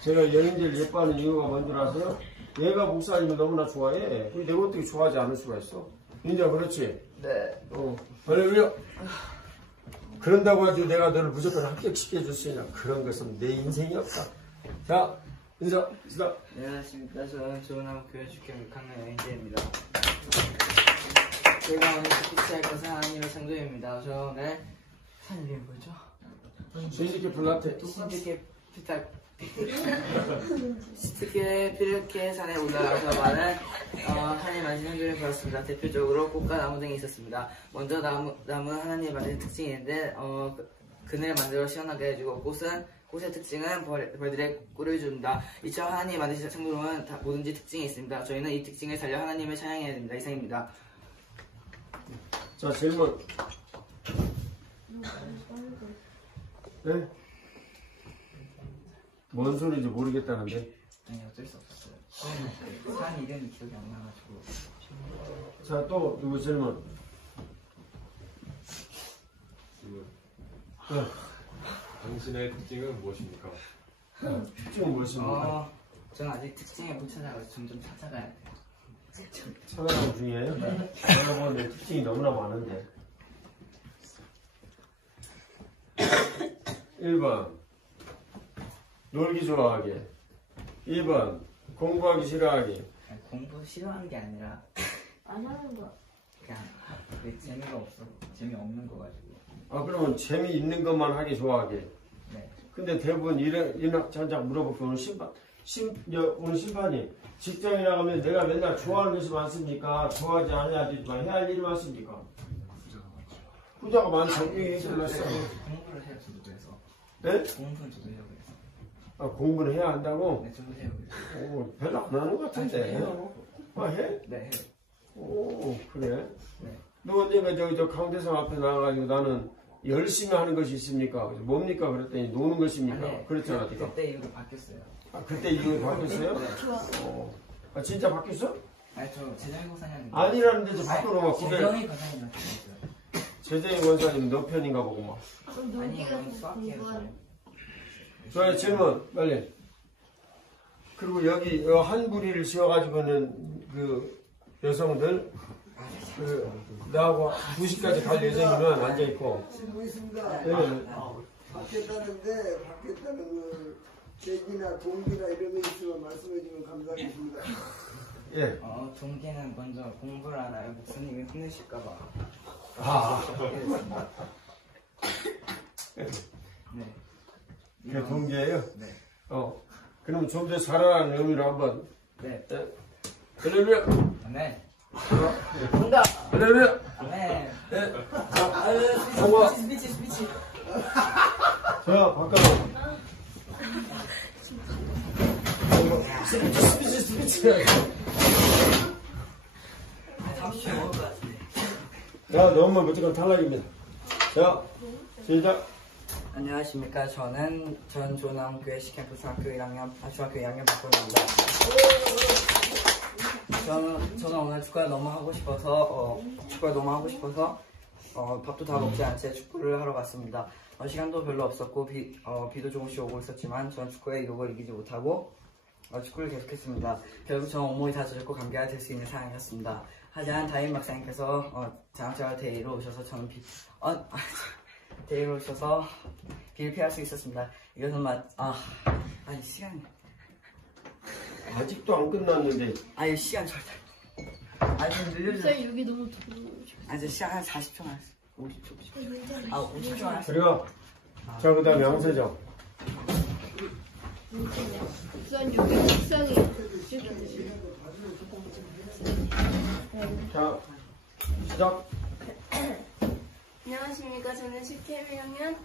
제가 연인들 예뻐하는 이유가 뭔지 아세요? 얘가 목사님을 너무나 좋아해. 내가 어떻게 좋아하지 않을 수가 있어? 민자 그렇지? 네. 할렐루야. 그런다고 해도 내가 너를 무조건 합격시켜줄 수 있냐? 그런 것은 내 인생이 없다. 자, 인사. 네, 안녕하십니까. 저는 조은함 교회 축경 6학년 여인재입니다. 제가 오늘 스피치할 것은 하나님의 창조입니다. 저 오늘 산 이름이 뭐죠? 신지께 블라테. 신지께 시트게 피르케 산에 올라가서 많은 하나님 만신 형들을 보았습니다. 대표적으로 꽃과 나무 등이 있었습니다. 먼저 나무는 하나님 만신 특징이 있는데 그늘을 만들어 시원하게 해주고 꽃의 특징은 벌들의 꿀을 줍니다. 이처럼 하나님 만드신 창조로는 뭐든지 특징이 있습니다. 저희는 이 특징을 살려 하나님을 찬양해야 됩니다. 이상입니다. 자, 질문. 네? 뭔 소리인지 모르겠다는데? 아니, 어쩔 수 없었어요. 산 이름이 기억이 안 나가지고. 자, 또 누구 질문? 당신의 특징은 무엇입니까? 특징은 무엇입니까? 저는 아직 특징을 못 찾아가서 점점 찾아가야 돼요. 찾아가는 중이에요? 내가 보는 내 특징이 너무나 많은데. 1번 놀기 좋아하게. 2번 공부하기 싫어하게. 공부 싫어하는 게 아니라 안 하는 거. 그냥 재미가 없어. 재미없는 거 가지고. 그러면 재미있는 것만 하기 좋아하게. 네. 근데 대부분 일학찬장 물어볼게. 오늘 심판이 직장에 나가면 내가 맨날 좋아하는 것이 많습니까? 좋아하지 않아야 되지만 해야 할 일이 많습니까? 부자가 많죠. 얘기해줄렀어. 공부를 해요, 저도 그래서. 네? 공부는 저도 해요, 그래서. 공부를 해야 한다고? 네, 저도 해요, 그래서. 별로 안 하는 것 같은데. 해? 네, 해요. 오, 그래? 네. 너 언젠가 저 강대상 앞에 나와가지고 나는 열심히 하는 것이 있습니까? 뭡니까? 그랬더니 노는 것입니까? 아니, 그랬잖아, 네가. 그때 이후로 바뀌었어요. 그때 이후에 바뀌었어요? 진짜 바뀌었어? 아니, 저 재정이 권사님. 아니라는데 저 바꿔놓으면 재정이 권사님 재정이 권사님 너 편인가 보고 막. 아니, 오늘 수학해요. 좋아요, 질문, 빨리. 그리고 여기 한 부리를 씌워가지고는 그 여성들, 나하고 2시까지 갈 예정이면 앉아있고. 있습니다. 바뀌었다는데, 바뀌었다는 계기나 동기나 이런 거 있으면 말씀해주면 감사하겠습니다. 예. 동기는 먼저 공부를 안 하면 목사님이 혼내실까봐. 네. 그게 동기예요? 네. 그럼 좀 더 잘하라는 의미로 한번. 네. 할렐루야. 네. 한다. 할렐루야. 네. 네. 성화. 스피치. 자, 바꿔. 스피치. 자, 너무 무조건 탈락입니다. 자, 시작. 안녕하십니까. 저는 전 조남교회 시캠프스 학교 1학년, 중학교 2학년 박건입니다. 저는 오늘 축구를 너무 하고 싶어서, 밥도 다 먹지 않은 채 축구를 하러 갔습니다. 시간도 별로 없었고, 비도 조금씩 오고 있었지만, 전 축구의 유혹을 이기지 못하고, 축구를 계속했습니다. 결국 전 온몸이 다 젖었고 감기가 될 수 있는 상황이었습니다. 하지만 담임 박사님께서 장학자가 데리러 오셔서 저는 데리러 오셔서 비를 피할 수 있었습니다. 이것은 아니 시간이 아직도 안 끝났는데. 아니 시간 절대 아니 좀 늘려주세요. 여기 너무 더워. 아니 시간 한 40초 만 50초 50초 만 그리고 자, 그 다음에 양세정. 우선 여기 책상이 자, 시작. 안녕하십니까. 저는 10K 1학년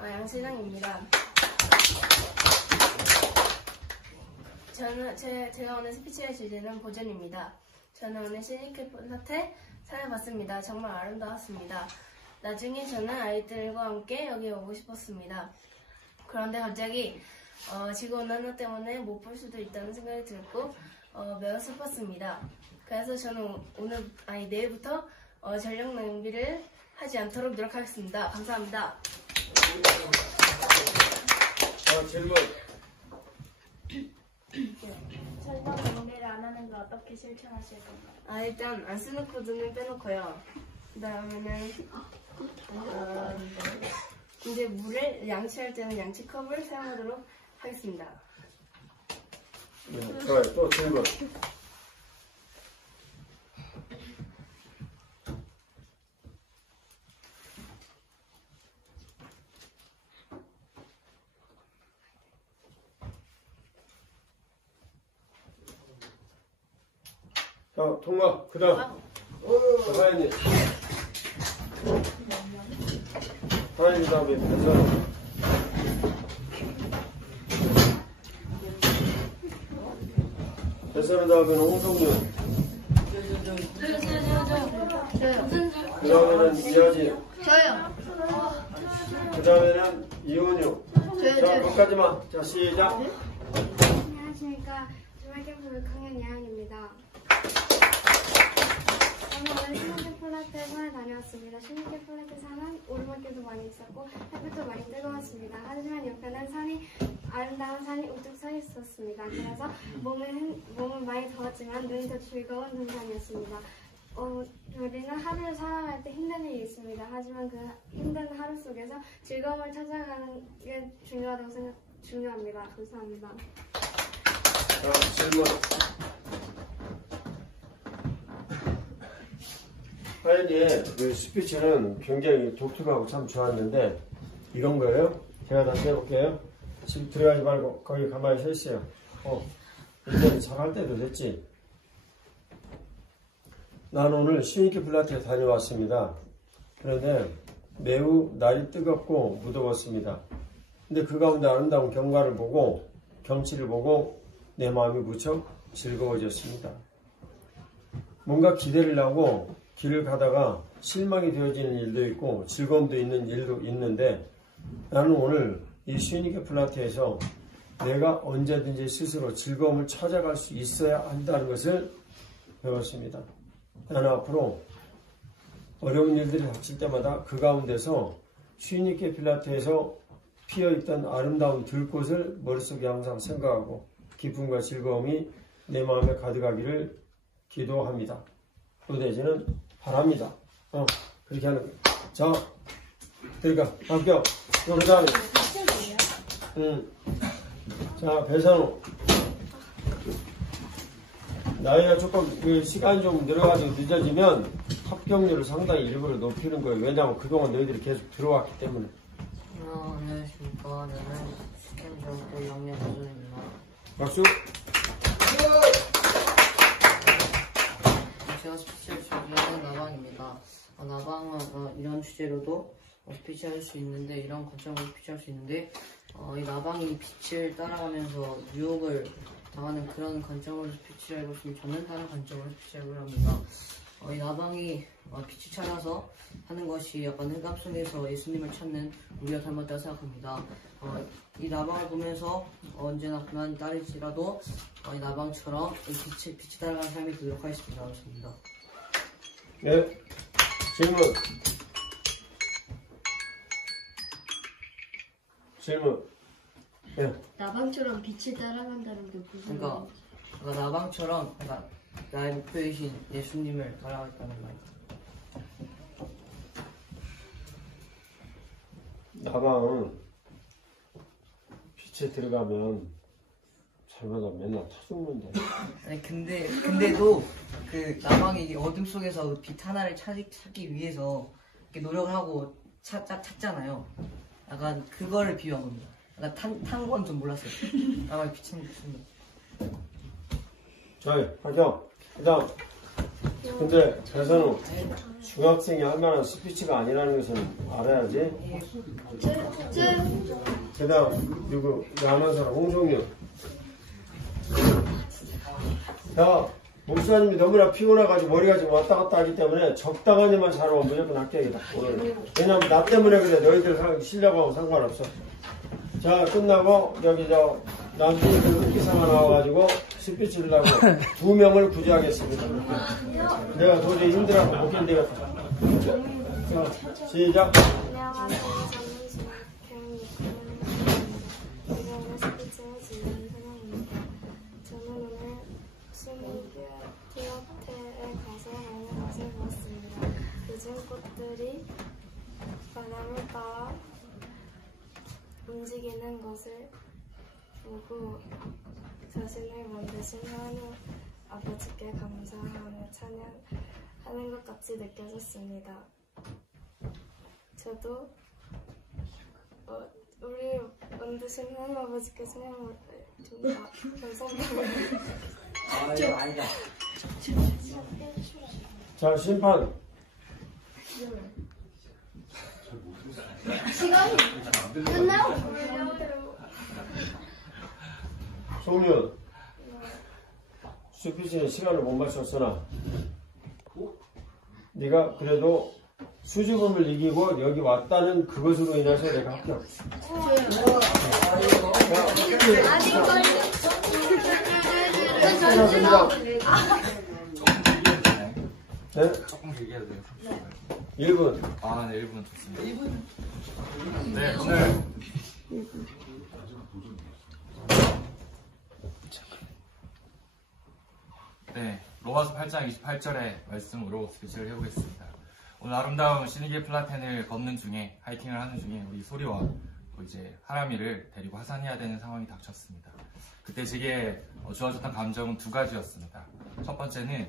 양세정입니다. 제가 오늘 스피치할 주제는 보존입니다. 저는 오늘 시니크 플라테 산을 봤습니다. 정말 아름다웠습니다. 나중에 저는 아이들과 함께 여기 오고 싶었습니다. 그런데 갑자기 지구온난화 때문에 못 볼 수도 있다는 생각이 들고 매우 슬펐습니다. 그래서 저는 내일부터 전력 낭비를 하지 않도록 노력하겠습니다. 감사합니다. 질문. 전력 낭비를 안 하는 걸 어떻게 실천하실 건가요? 일단 안 쓰는 코드는 빼놓고요. 그 다음에는 이제 물을 양치할 때는 양치컵을 사용하도록 하겠습니다. 좋아요. 또 질문. 자, 통과. 그 다음. 하연이. 하연이 다음에 배선. 배선은 다음에는 홍성윤. 그 다음에는 이하진. 저요. 그 다음에는 이원유. 자, 끝까지만. 자, 시작. 안녕하십니까. 주말캠프 6학년 이하연입니다. 저는 오늘 신입 플라테 산에 다녀왔습니다. 신입 플라테 산은 오르막길도 많이 있었고 햇빛도 많이 뜨거웠습니다. 하지만 옆에는 아름다운 산이 우뚝 서 있었습니다. 그래서 몸은 많이 더웠지만 눈이 더 즐거운 등산이었습니다. 우리는 하루를 살아갈 때 힘든 일이 있습니다. 하지만 그 힘든 하루 속에서 즐거움을 찾아가는 게 중요합니다. 감사합니다. 자, 질문. 하연이의 그 스피치는 굉장히 독특하고 참 좋았는데 이런 거예요. 제가 다시 해볼게요. 지금 들어가지 말고 거기 가만히 서 있어요. 이제 잘할 때도 됐지. 난 오늘 시니키 플라트에 다녀왔습니다. 그런데 매우 날이 뜨겁고 무더웠습니다. 근데 그 가운데 아름다운 경치를 보고 내 마음이 무척 즐거워졌습니다. 뭔가 기대를 하고 길을 가다가 실망이 되어지는 일도 있고 즐거움도 있는 일도 있는데 나는 오늘 이 시니키 플라트에서 내가 언제든지 스스로 즐거움을 찾아갈 수 있어야 한다는 것을 배웠습니다. 나는 앞으로 어려운 일들이 닥칠 때마다 그 가운데서 시니키 플라트에서 피어있던 아름다운 들꽃을 머릿속에 항상 생각하고 기쁨과 즐거움이 내 마음에 가득하기를 기도합니다. 또 되지는 바랍니다. 그렇게 하는 거예요. 자, 그러니까 합격. 그 다음에 자, 배선우. 나이가 조금 시간이 좀 늘어가지고 늦어지면 합격률을 상당히 일부러 높이는 거예요. 왜냐하면 그동안 너희들이 계속 들어왔기 때문에. 안녕하십니까. 나는 시스템정보 2학년 도전입니다. 박수. 제가 스피치할 주제는 나방입니다. 나방은 이런 주제로도 스피치할 수 있는데, 이런 관점으로 스피치할 수 있는데, 이 나방이 빛을 따라가면서 유혹을 당하는 그런 관점으로 스피치를 하고 있으면 저는 다른 관점으로 스피치를 합니다. 이 나방이 빛을 찾아서 하는 것이 약간 흑암 속에서 예수님을 찾는 우리가 닮았다고 생각합니다. 이 나방을 보면서 언제나 고난이 따를지라도 이 나방처럼 빛이 따라가는 삶이 되도록 하겠습니다. 감사합니다. 네, 질문. 네. 나방처럼 빛을 따라간다는 게 무슨 그러니까 나방처럼 나의 목표이신 예수님을 따라가겠다는 말입니다. 나방은 빛에 들어가면 잘못하면 맨날 타죽는데. 아니 근데도 그 나방이 어둠 속에서 그 빛 하나를 찾기 위해서 이렇게 노력을 하고 찾잖아요. 약간 그거를 비유한 겁니다. 약간 탄 건 좀 몰랐어요. 나방이 빛은. 자, 하죠. 그 다음. 근데 재선우 중학생이 할 만한 스피치가 아니라는 것은 알아야지. 그 다음 누구 남은 사람 홍종윤. 야 목사님이 너무나 피곤해가지고 머리가 지금 왔다 갔다 하기 때문에 적당한 일만 잘하면 무조건 합격이다 오늘. 왜냐면 나 때문에 그래. 너희들 실력하고 상관없어. 자 끝나고 여기 저 남편들 흑기사가 나와가지고 스피치를 하고 2명을 구제하겠습니다. 내가 도저히 힘들어서 못 견디겠다. 자 시작. 안녕하세요. 저는 지금은 스피치를 진행하는 사람입니다. 저는 오늘 시민교육대에 가서 많은 것을 보았습니다. 요즘 꽃들이 바람을 따라 움직이는 것을 보고 자신을 만드신 하나님 아버지께 감사하며 찬양하는 것 같이 느껴졌습니다. 저도 우리 만드신 하나님 아버지께 찬양을 감사합니다. 아니다. 자 심판. 시간이 끝나고 송윤 스피치는 시간을 못 맞췄으나 네가 그래도 수줍음을 이기고 여기 왔다는 그것으로 인해서 내가 합격. 네? 조금 길게 해도 돼요. 1분. 아, 네, 1분 좋습니다. 1분. 네, 오늘 네, 로마서 8장 28절의 말씀으로 스피치를 해보겠습니다. 오늘 아름다운 시니게 플라텐을 걷는 중에, 하이킹을 하는 중에 우리 소리와 또 이제 하람이를 데리고 하산해야 되는 상황이 닥쳤습니다. 그때 제게 주어졌던 감정은 두 가지였습니다. 첫 번째는 이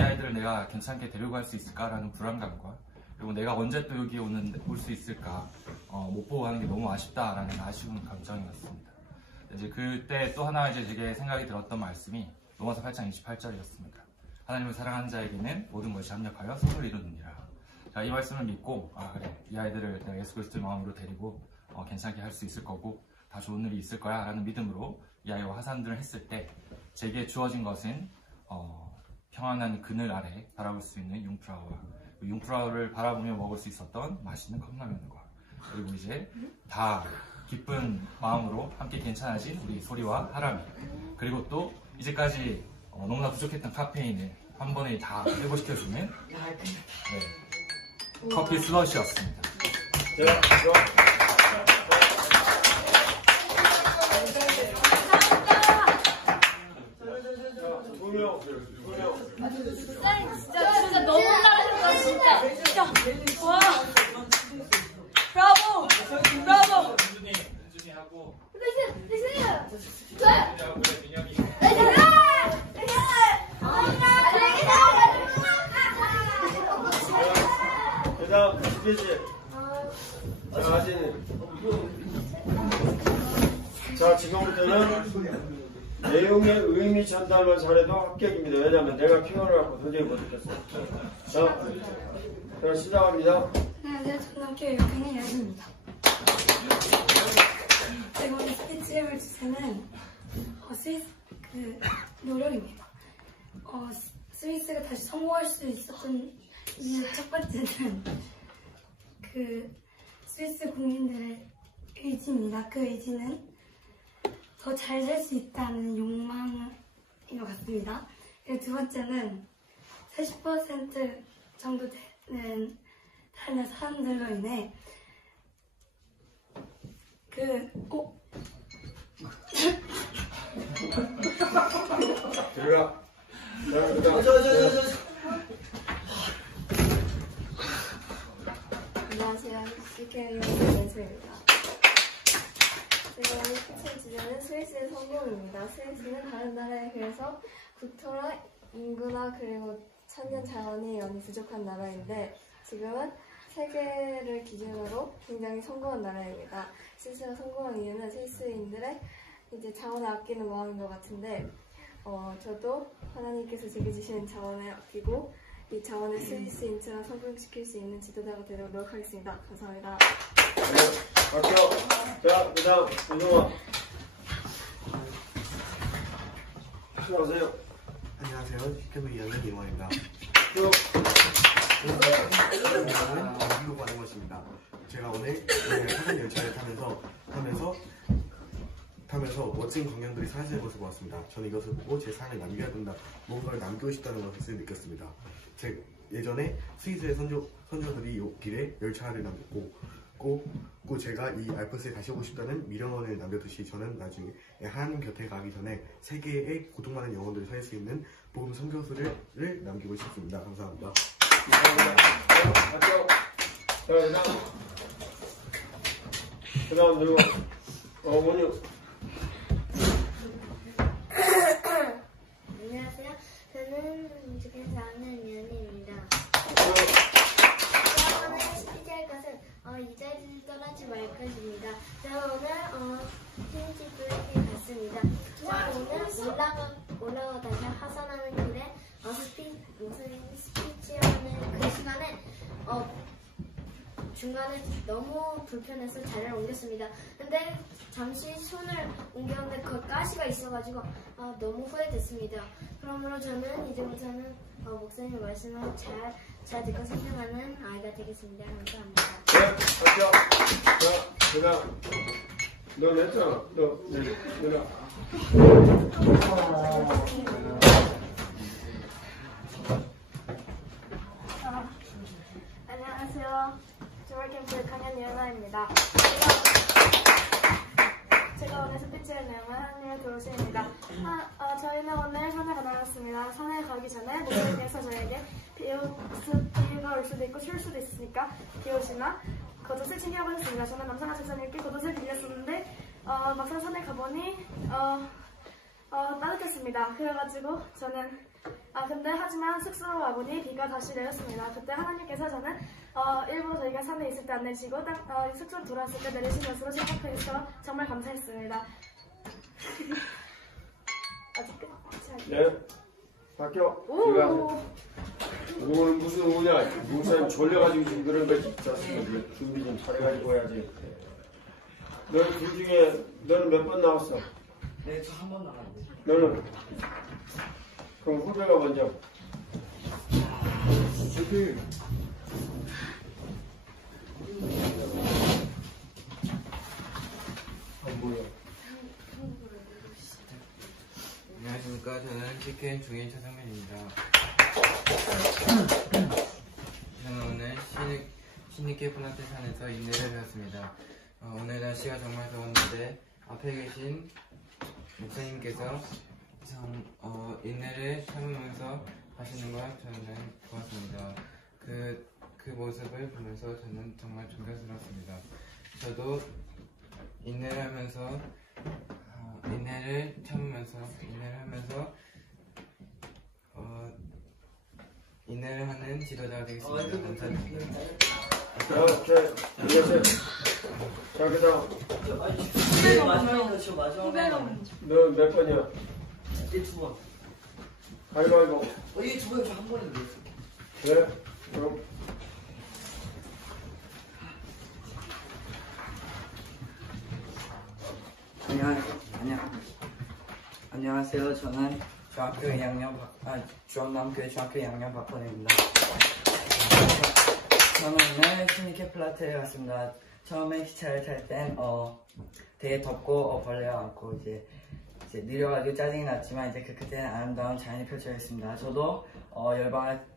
아이들을 내가 괜찮게 데려갈 수 있을까라는 불안감과, 그리고 내가 언제 또 여기 올 수 있을까, 못 보고 가는 게 너무 아쉽다라는 아쉬운 감정이었습니다. 이제 그때 또 하나 이제 제게 생각이 들었던 말씀이 로마서 8장 28절이었습니다. 하나님을 사랑하는 자에게는 모든 것이 합력하여 선을 이루느니라. 자, 이 말씀을 믿고 그래, 이 아이들을 내가 예수 그리스도의 마음으로 데리고 괜찮게 할 수 있을 거고 다 좋은 일이 있을 거야 라는 믿음으로 이 아이와 하산들을 했을 때 제게 주어진 것은 평안한 그늘 아래 바라볼 수 있는 융프라우와 그 융프라우를 바라보며 먹을 수 있었던 맛있는 컵라면과, 그리고 이제 다 기쁜 마음으로 함께 괜찮아진 우리 소리와 하람이, 그리고 또 이제까지 너무나 부족했던 카페인을 한 번에 다 회복시켜주는 커피 슬러시였습니다. 진짜 너무 잘하셨다 진짜. 와. 브라보. 브라보. 은준이 하고. 그 다음 스피치. 자 아진. 자 지금부터는 내용의 의미 전달만 잘해도 합격입니다. 왜냐하면 내가 피곤해갖고 도저히 못했어요. 자, 그럼 시작합니다. 안녕하세요. 저는 학교 6학년 여진입니다. 제가 오늘 스피치 해볼 주제는 스위스 노력입니다. 스위스가 다시 성공할 수 있었던 이유 첫 번째는 스위스 국민들의 의지입니다. 그 의지는 더 잘 살 수 있다는 욕망인 것 같습니다. 그리고 두 번째는 40% 정도 되는 다른 사람들로 인해 들어가. 안녕하세요. CK의 연수입니다. 제가 오늘 스피치 주제는 스위스의 성공입니다. 스위스는 다른 나라에 비해서 국토나 인구나 그리고 천년 자원이 많이 부족한 나라인데 지금은 세계를 기준으로 굉장히 성공한 나라입니다. 스위스가 성공한 이유는 스위스인들의 이제 자원을 아끼는 마음인 것 같은데 저도 하나님께서 제게 주시는 자원을 아끼고 이 자원을 쓰일 수 인처럼 성공시킬 수 있는 지도자가 되도록 노력하겠습니다. 감사합니다. 네, 갈게요. 자, 그 다음, 윤종아. 수고하세요. 안녕하세요. 시켜보기 2학년 이용환입니다. 쭉. 오늘은 미국 가는 것입니다. 제가 오늘 사전 열차를 타면서 멋진 광경들이 사라지는 것을 보았습니다. 저는 이것을 보고 제 삶에 남겨야 된다, 뭔가를 남기고 싶다는 것을 느꼈습니다. 예전에 스위스의 선조들이 이 길에 열차를 남겼고 제가 이 알프스에 다시 오고 싶다는 미련을 남겼듯이 저는 나중에 하나님 곁에 가기 전에 세계의 고통 많은 영혼들이 살 수 있는 복음 선교수를 남기고 싶습니다. 감사합니다. 갈게요. 자, 그 다음 누구? 원유. 안녕하세요. 저는 지금 4학년 이현입니다. 오늘 스피치할 것은 이 자리를 떠나지 말 것입니다. 저는 오늘 피니시 블랙에 갔습니다. 오늘 올라가다가 하산하는 길에 무슨 스피치하는 그 시간에 중간에 너무 불편해서 자리를 옮겼습니다. 근데 잠시 손을 옮겼는데 그 가시가 있어가지고 너무 후회됐습니다. 그러므로 저는 이제부터는 목사님 말씀을 잘 듣고 생각하는 아이가 되겠습니다. 감사합니다. 네, 갈게요. 자, 내가 너 냈잖아. 내가. 안녕하세요. 주말캠프 강연 이현아입니다. 제가 오늘 스피치할 내용은 하나님의 도우심입니다. 저희는 오늘 산에 나갔습니다. 산에 가기 전에 목사님께서 저에게 비가 올 수도 있고 추울 수도 있으니까 비옷이나 겉옷을 챙겨가고 했습니다. 저는 남산아 목사님께 겉옷을 빌렸었는데 막상 산에 가보니 따뜻했습니다. 그래가지고 저는 하지만 숙소로 와보니 비가 다시 내렸습니다. 그때 하나님께서 저는 일부러 저희가 산에 있을 때 안 내리시고 숙소로 돌아왔을 때 내리신 것으로 생각해서 정말 감사했습니다. 아직 끝이 네, 갈게요. 제가 오늘 무슨 오냐? 목사님 졸려가지고 지금 그런 거 진짜 준비 좀 잘해가지고 해야지. 너희 둘 중에 너는 몇 번 나왔어? 네, 저 한 번 나갔는데. 너는? 그럼 후배가 먼저. 안녕하십니까. 저는 CKN 중인 차상민입니다. 저는 오늘 신입계 플라테 산에서 인내를 배웠습니다. 오늘 날씨가 정말 더웠는데 앞에 계신 목사님께서 인내를 참으면서 하시는 걸 저는 보았습니다. 그 모습을 보면서 저는 정말 존경스럽습니다. 저도 인내를 하면서 인내를 참으면서 인내를 하는 지도자가 되겠습니다. 감사합니다. 안녕하세요. 자, 그 다음. 너 몇 번이야? 네, 2번. 가위바위보. 이게 2번, 저 한 번인데. 네, 그럼. 안녕하세요. 저는 주원남교회 중학교 2학년 박건혜입니다. 저는 오늘 신입계 플라테에 갔습니다. 처음에 기차를 탈 땐 되게 덥고 벌레가 많고 이제 느려가지고 짜증이 났지만 이제 그 끝에는 아름다운 자연이 펼쳐져 있습니다. 저도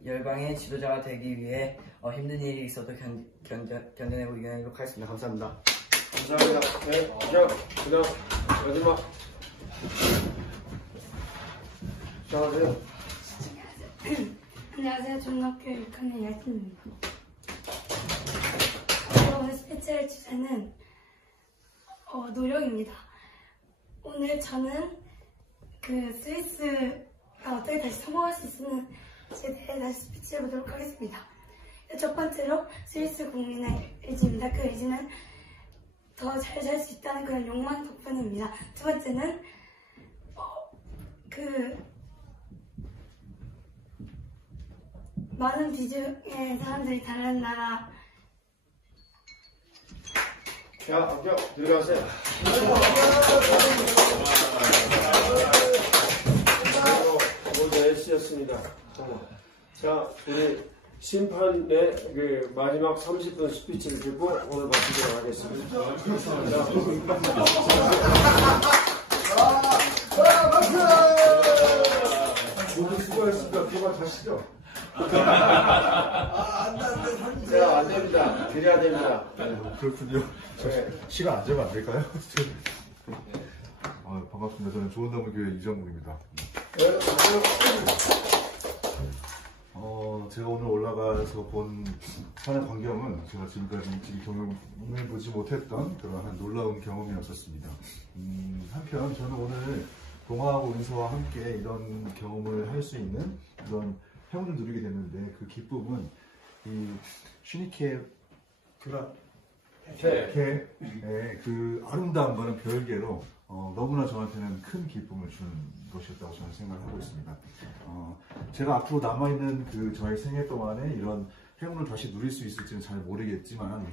열방의 지도자가 되기 위해 힘든 일이 있어도 견뎌내고 이겨내도록 하겠습니다. 감사합니다. 감사합니다. 네, 자, 그다음 마지막. 수고하세요. 안녕하세요. 중학교 6학년 열심입니다. 오늘 스피치할 주제는 노력입니다. 오늘 저는 스위스가 어떻게 다시 성공할 수 있는지에 대해 다시 스피치해 보도록 하겠습니다. 첫 번째로 스위스 국민의 의지입니다. 그 의지는 더 잘 살 수 있다는 그런 욕망 덕분입니다. 두 번째는 많은 비중의 사람들이 다른 나라. 자, 합격 들어가세요. 모두 S였습니다. 자, 우리 심판의 그 마지막 30분 스피치를 듣고 오늘 마치도록 하겠습니다. 모두 수고하셨습니다. 그만 자시죠. 자, 안 됩니다. 드려야 됩니다. 그렇군요. 시간 안 재면 안 될까요? 반갑습니다. 저는 좋은나무교회 이정국입니다. 제가 오늘 올라가서 본 산의 광경은 제가 지금까지 경험을 보지 못했던 그러한 놀라운 경험이었었습니다. 한편 저는 오늘 동화하고 은서와 함께 이런 경험을 할 수 있는 그런 행운을 누리게 됐는데 그 기쁨은 이 슈니케 의 그 아름다움과는 별개로 너무나 저한테는 큰 기쁨을 주는 것이었다고 저는 생각을 하고 있습니다. 제가 앞으로 남아있는 그 저의 생애 동안에 이런 행운을 다시 누릴 수 있을지는 잘 모르겠지만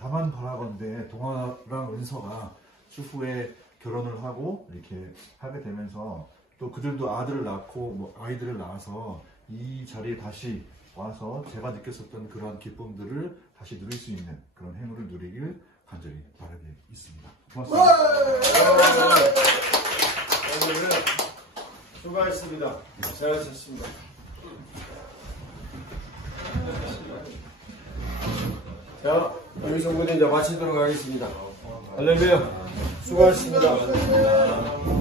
다만 바라건대 동화랑 은서가 추후에 결혼을 하고 이렇게 하게 되면서 또 그들도 아들을 낳고 뭐 아이들을 낳아서 이 자리에 다시 와서 제가 느꼈었던 그러한 기쁨들을 다시 누릴 수 있는 그런 행운을 누리길 간절히 바라게 있습니다. 고맙습니다. 오늘은 수고하셨습니다. 잘하셨습니다. 자, 여기서 모두 이제 마치도록 하겠습니다. 할렐루야. 수고하셨습니다.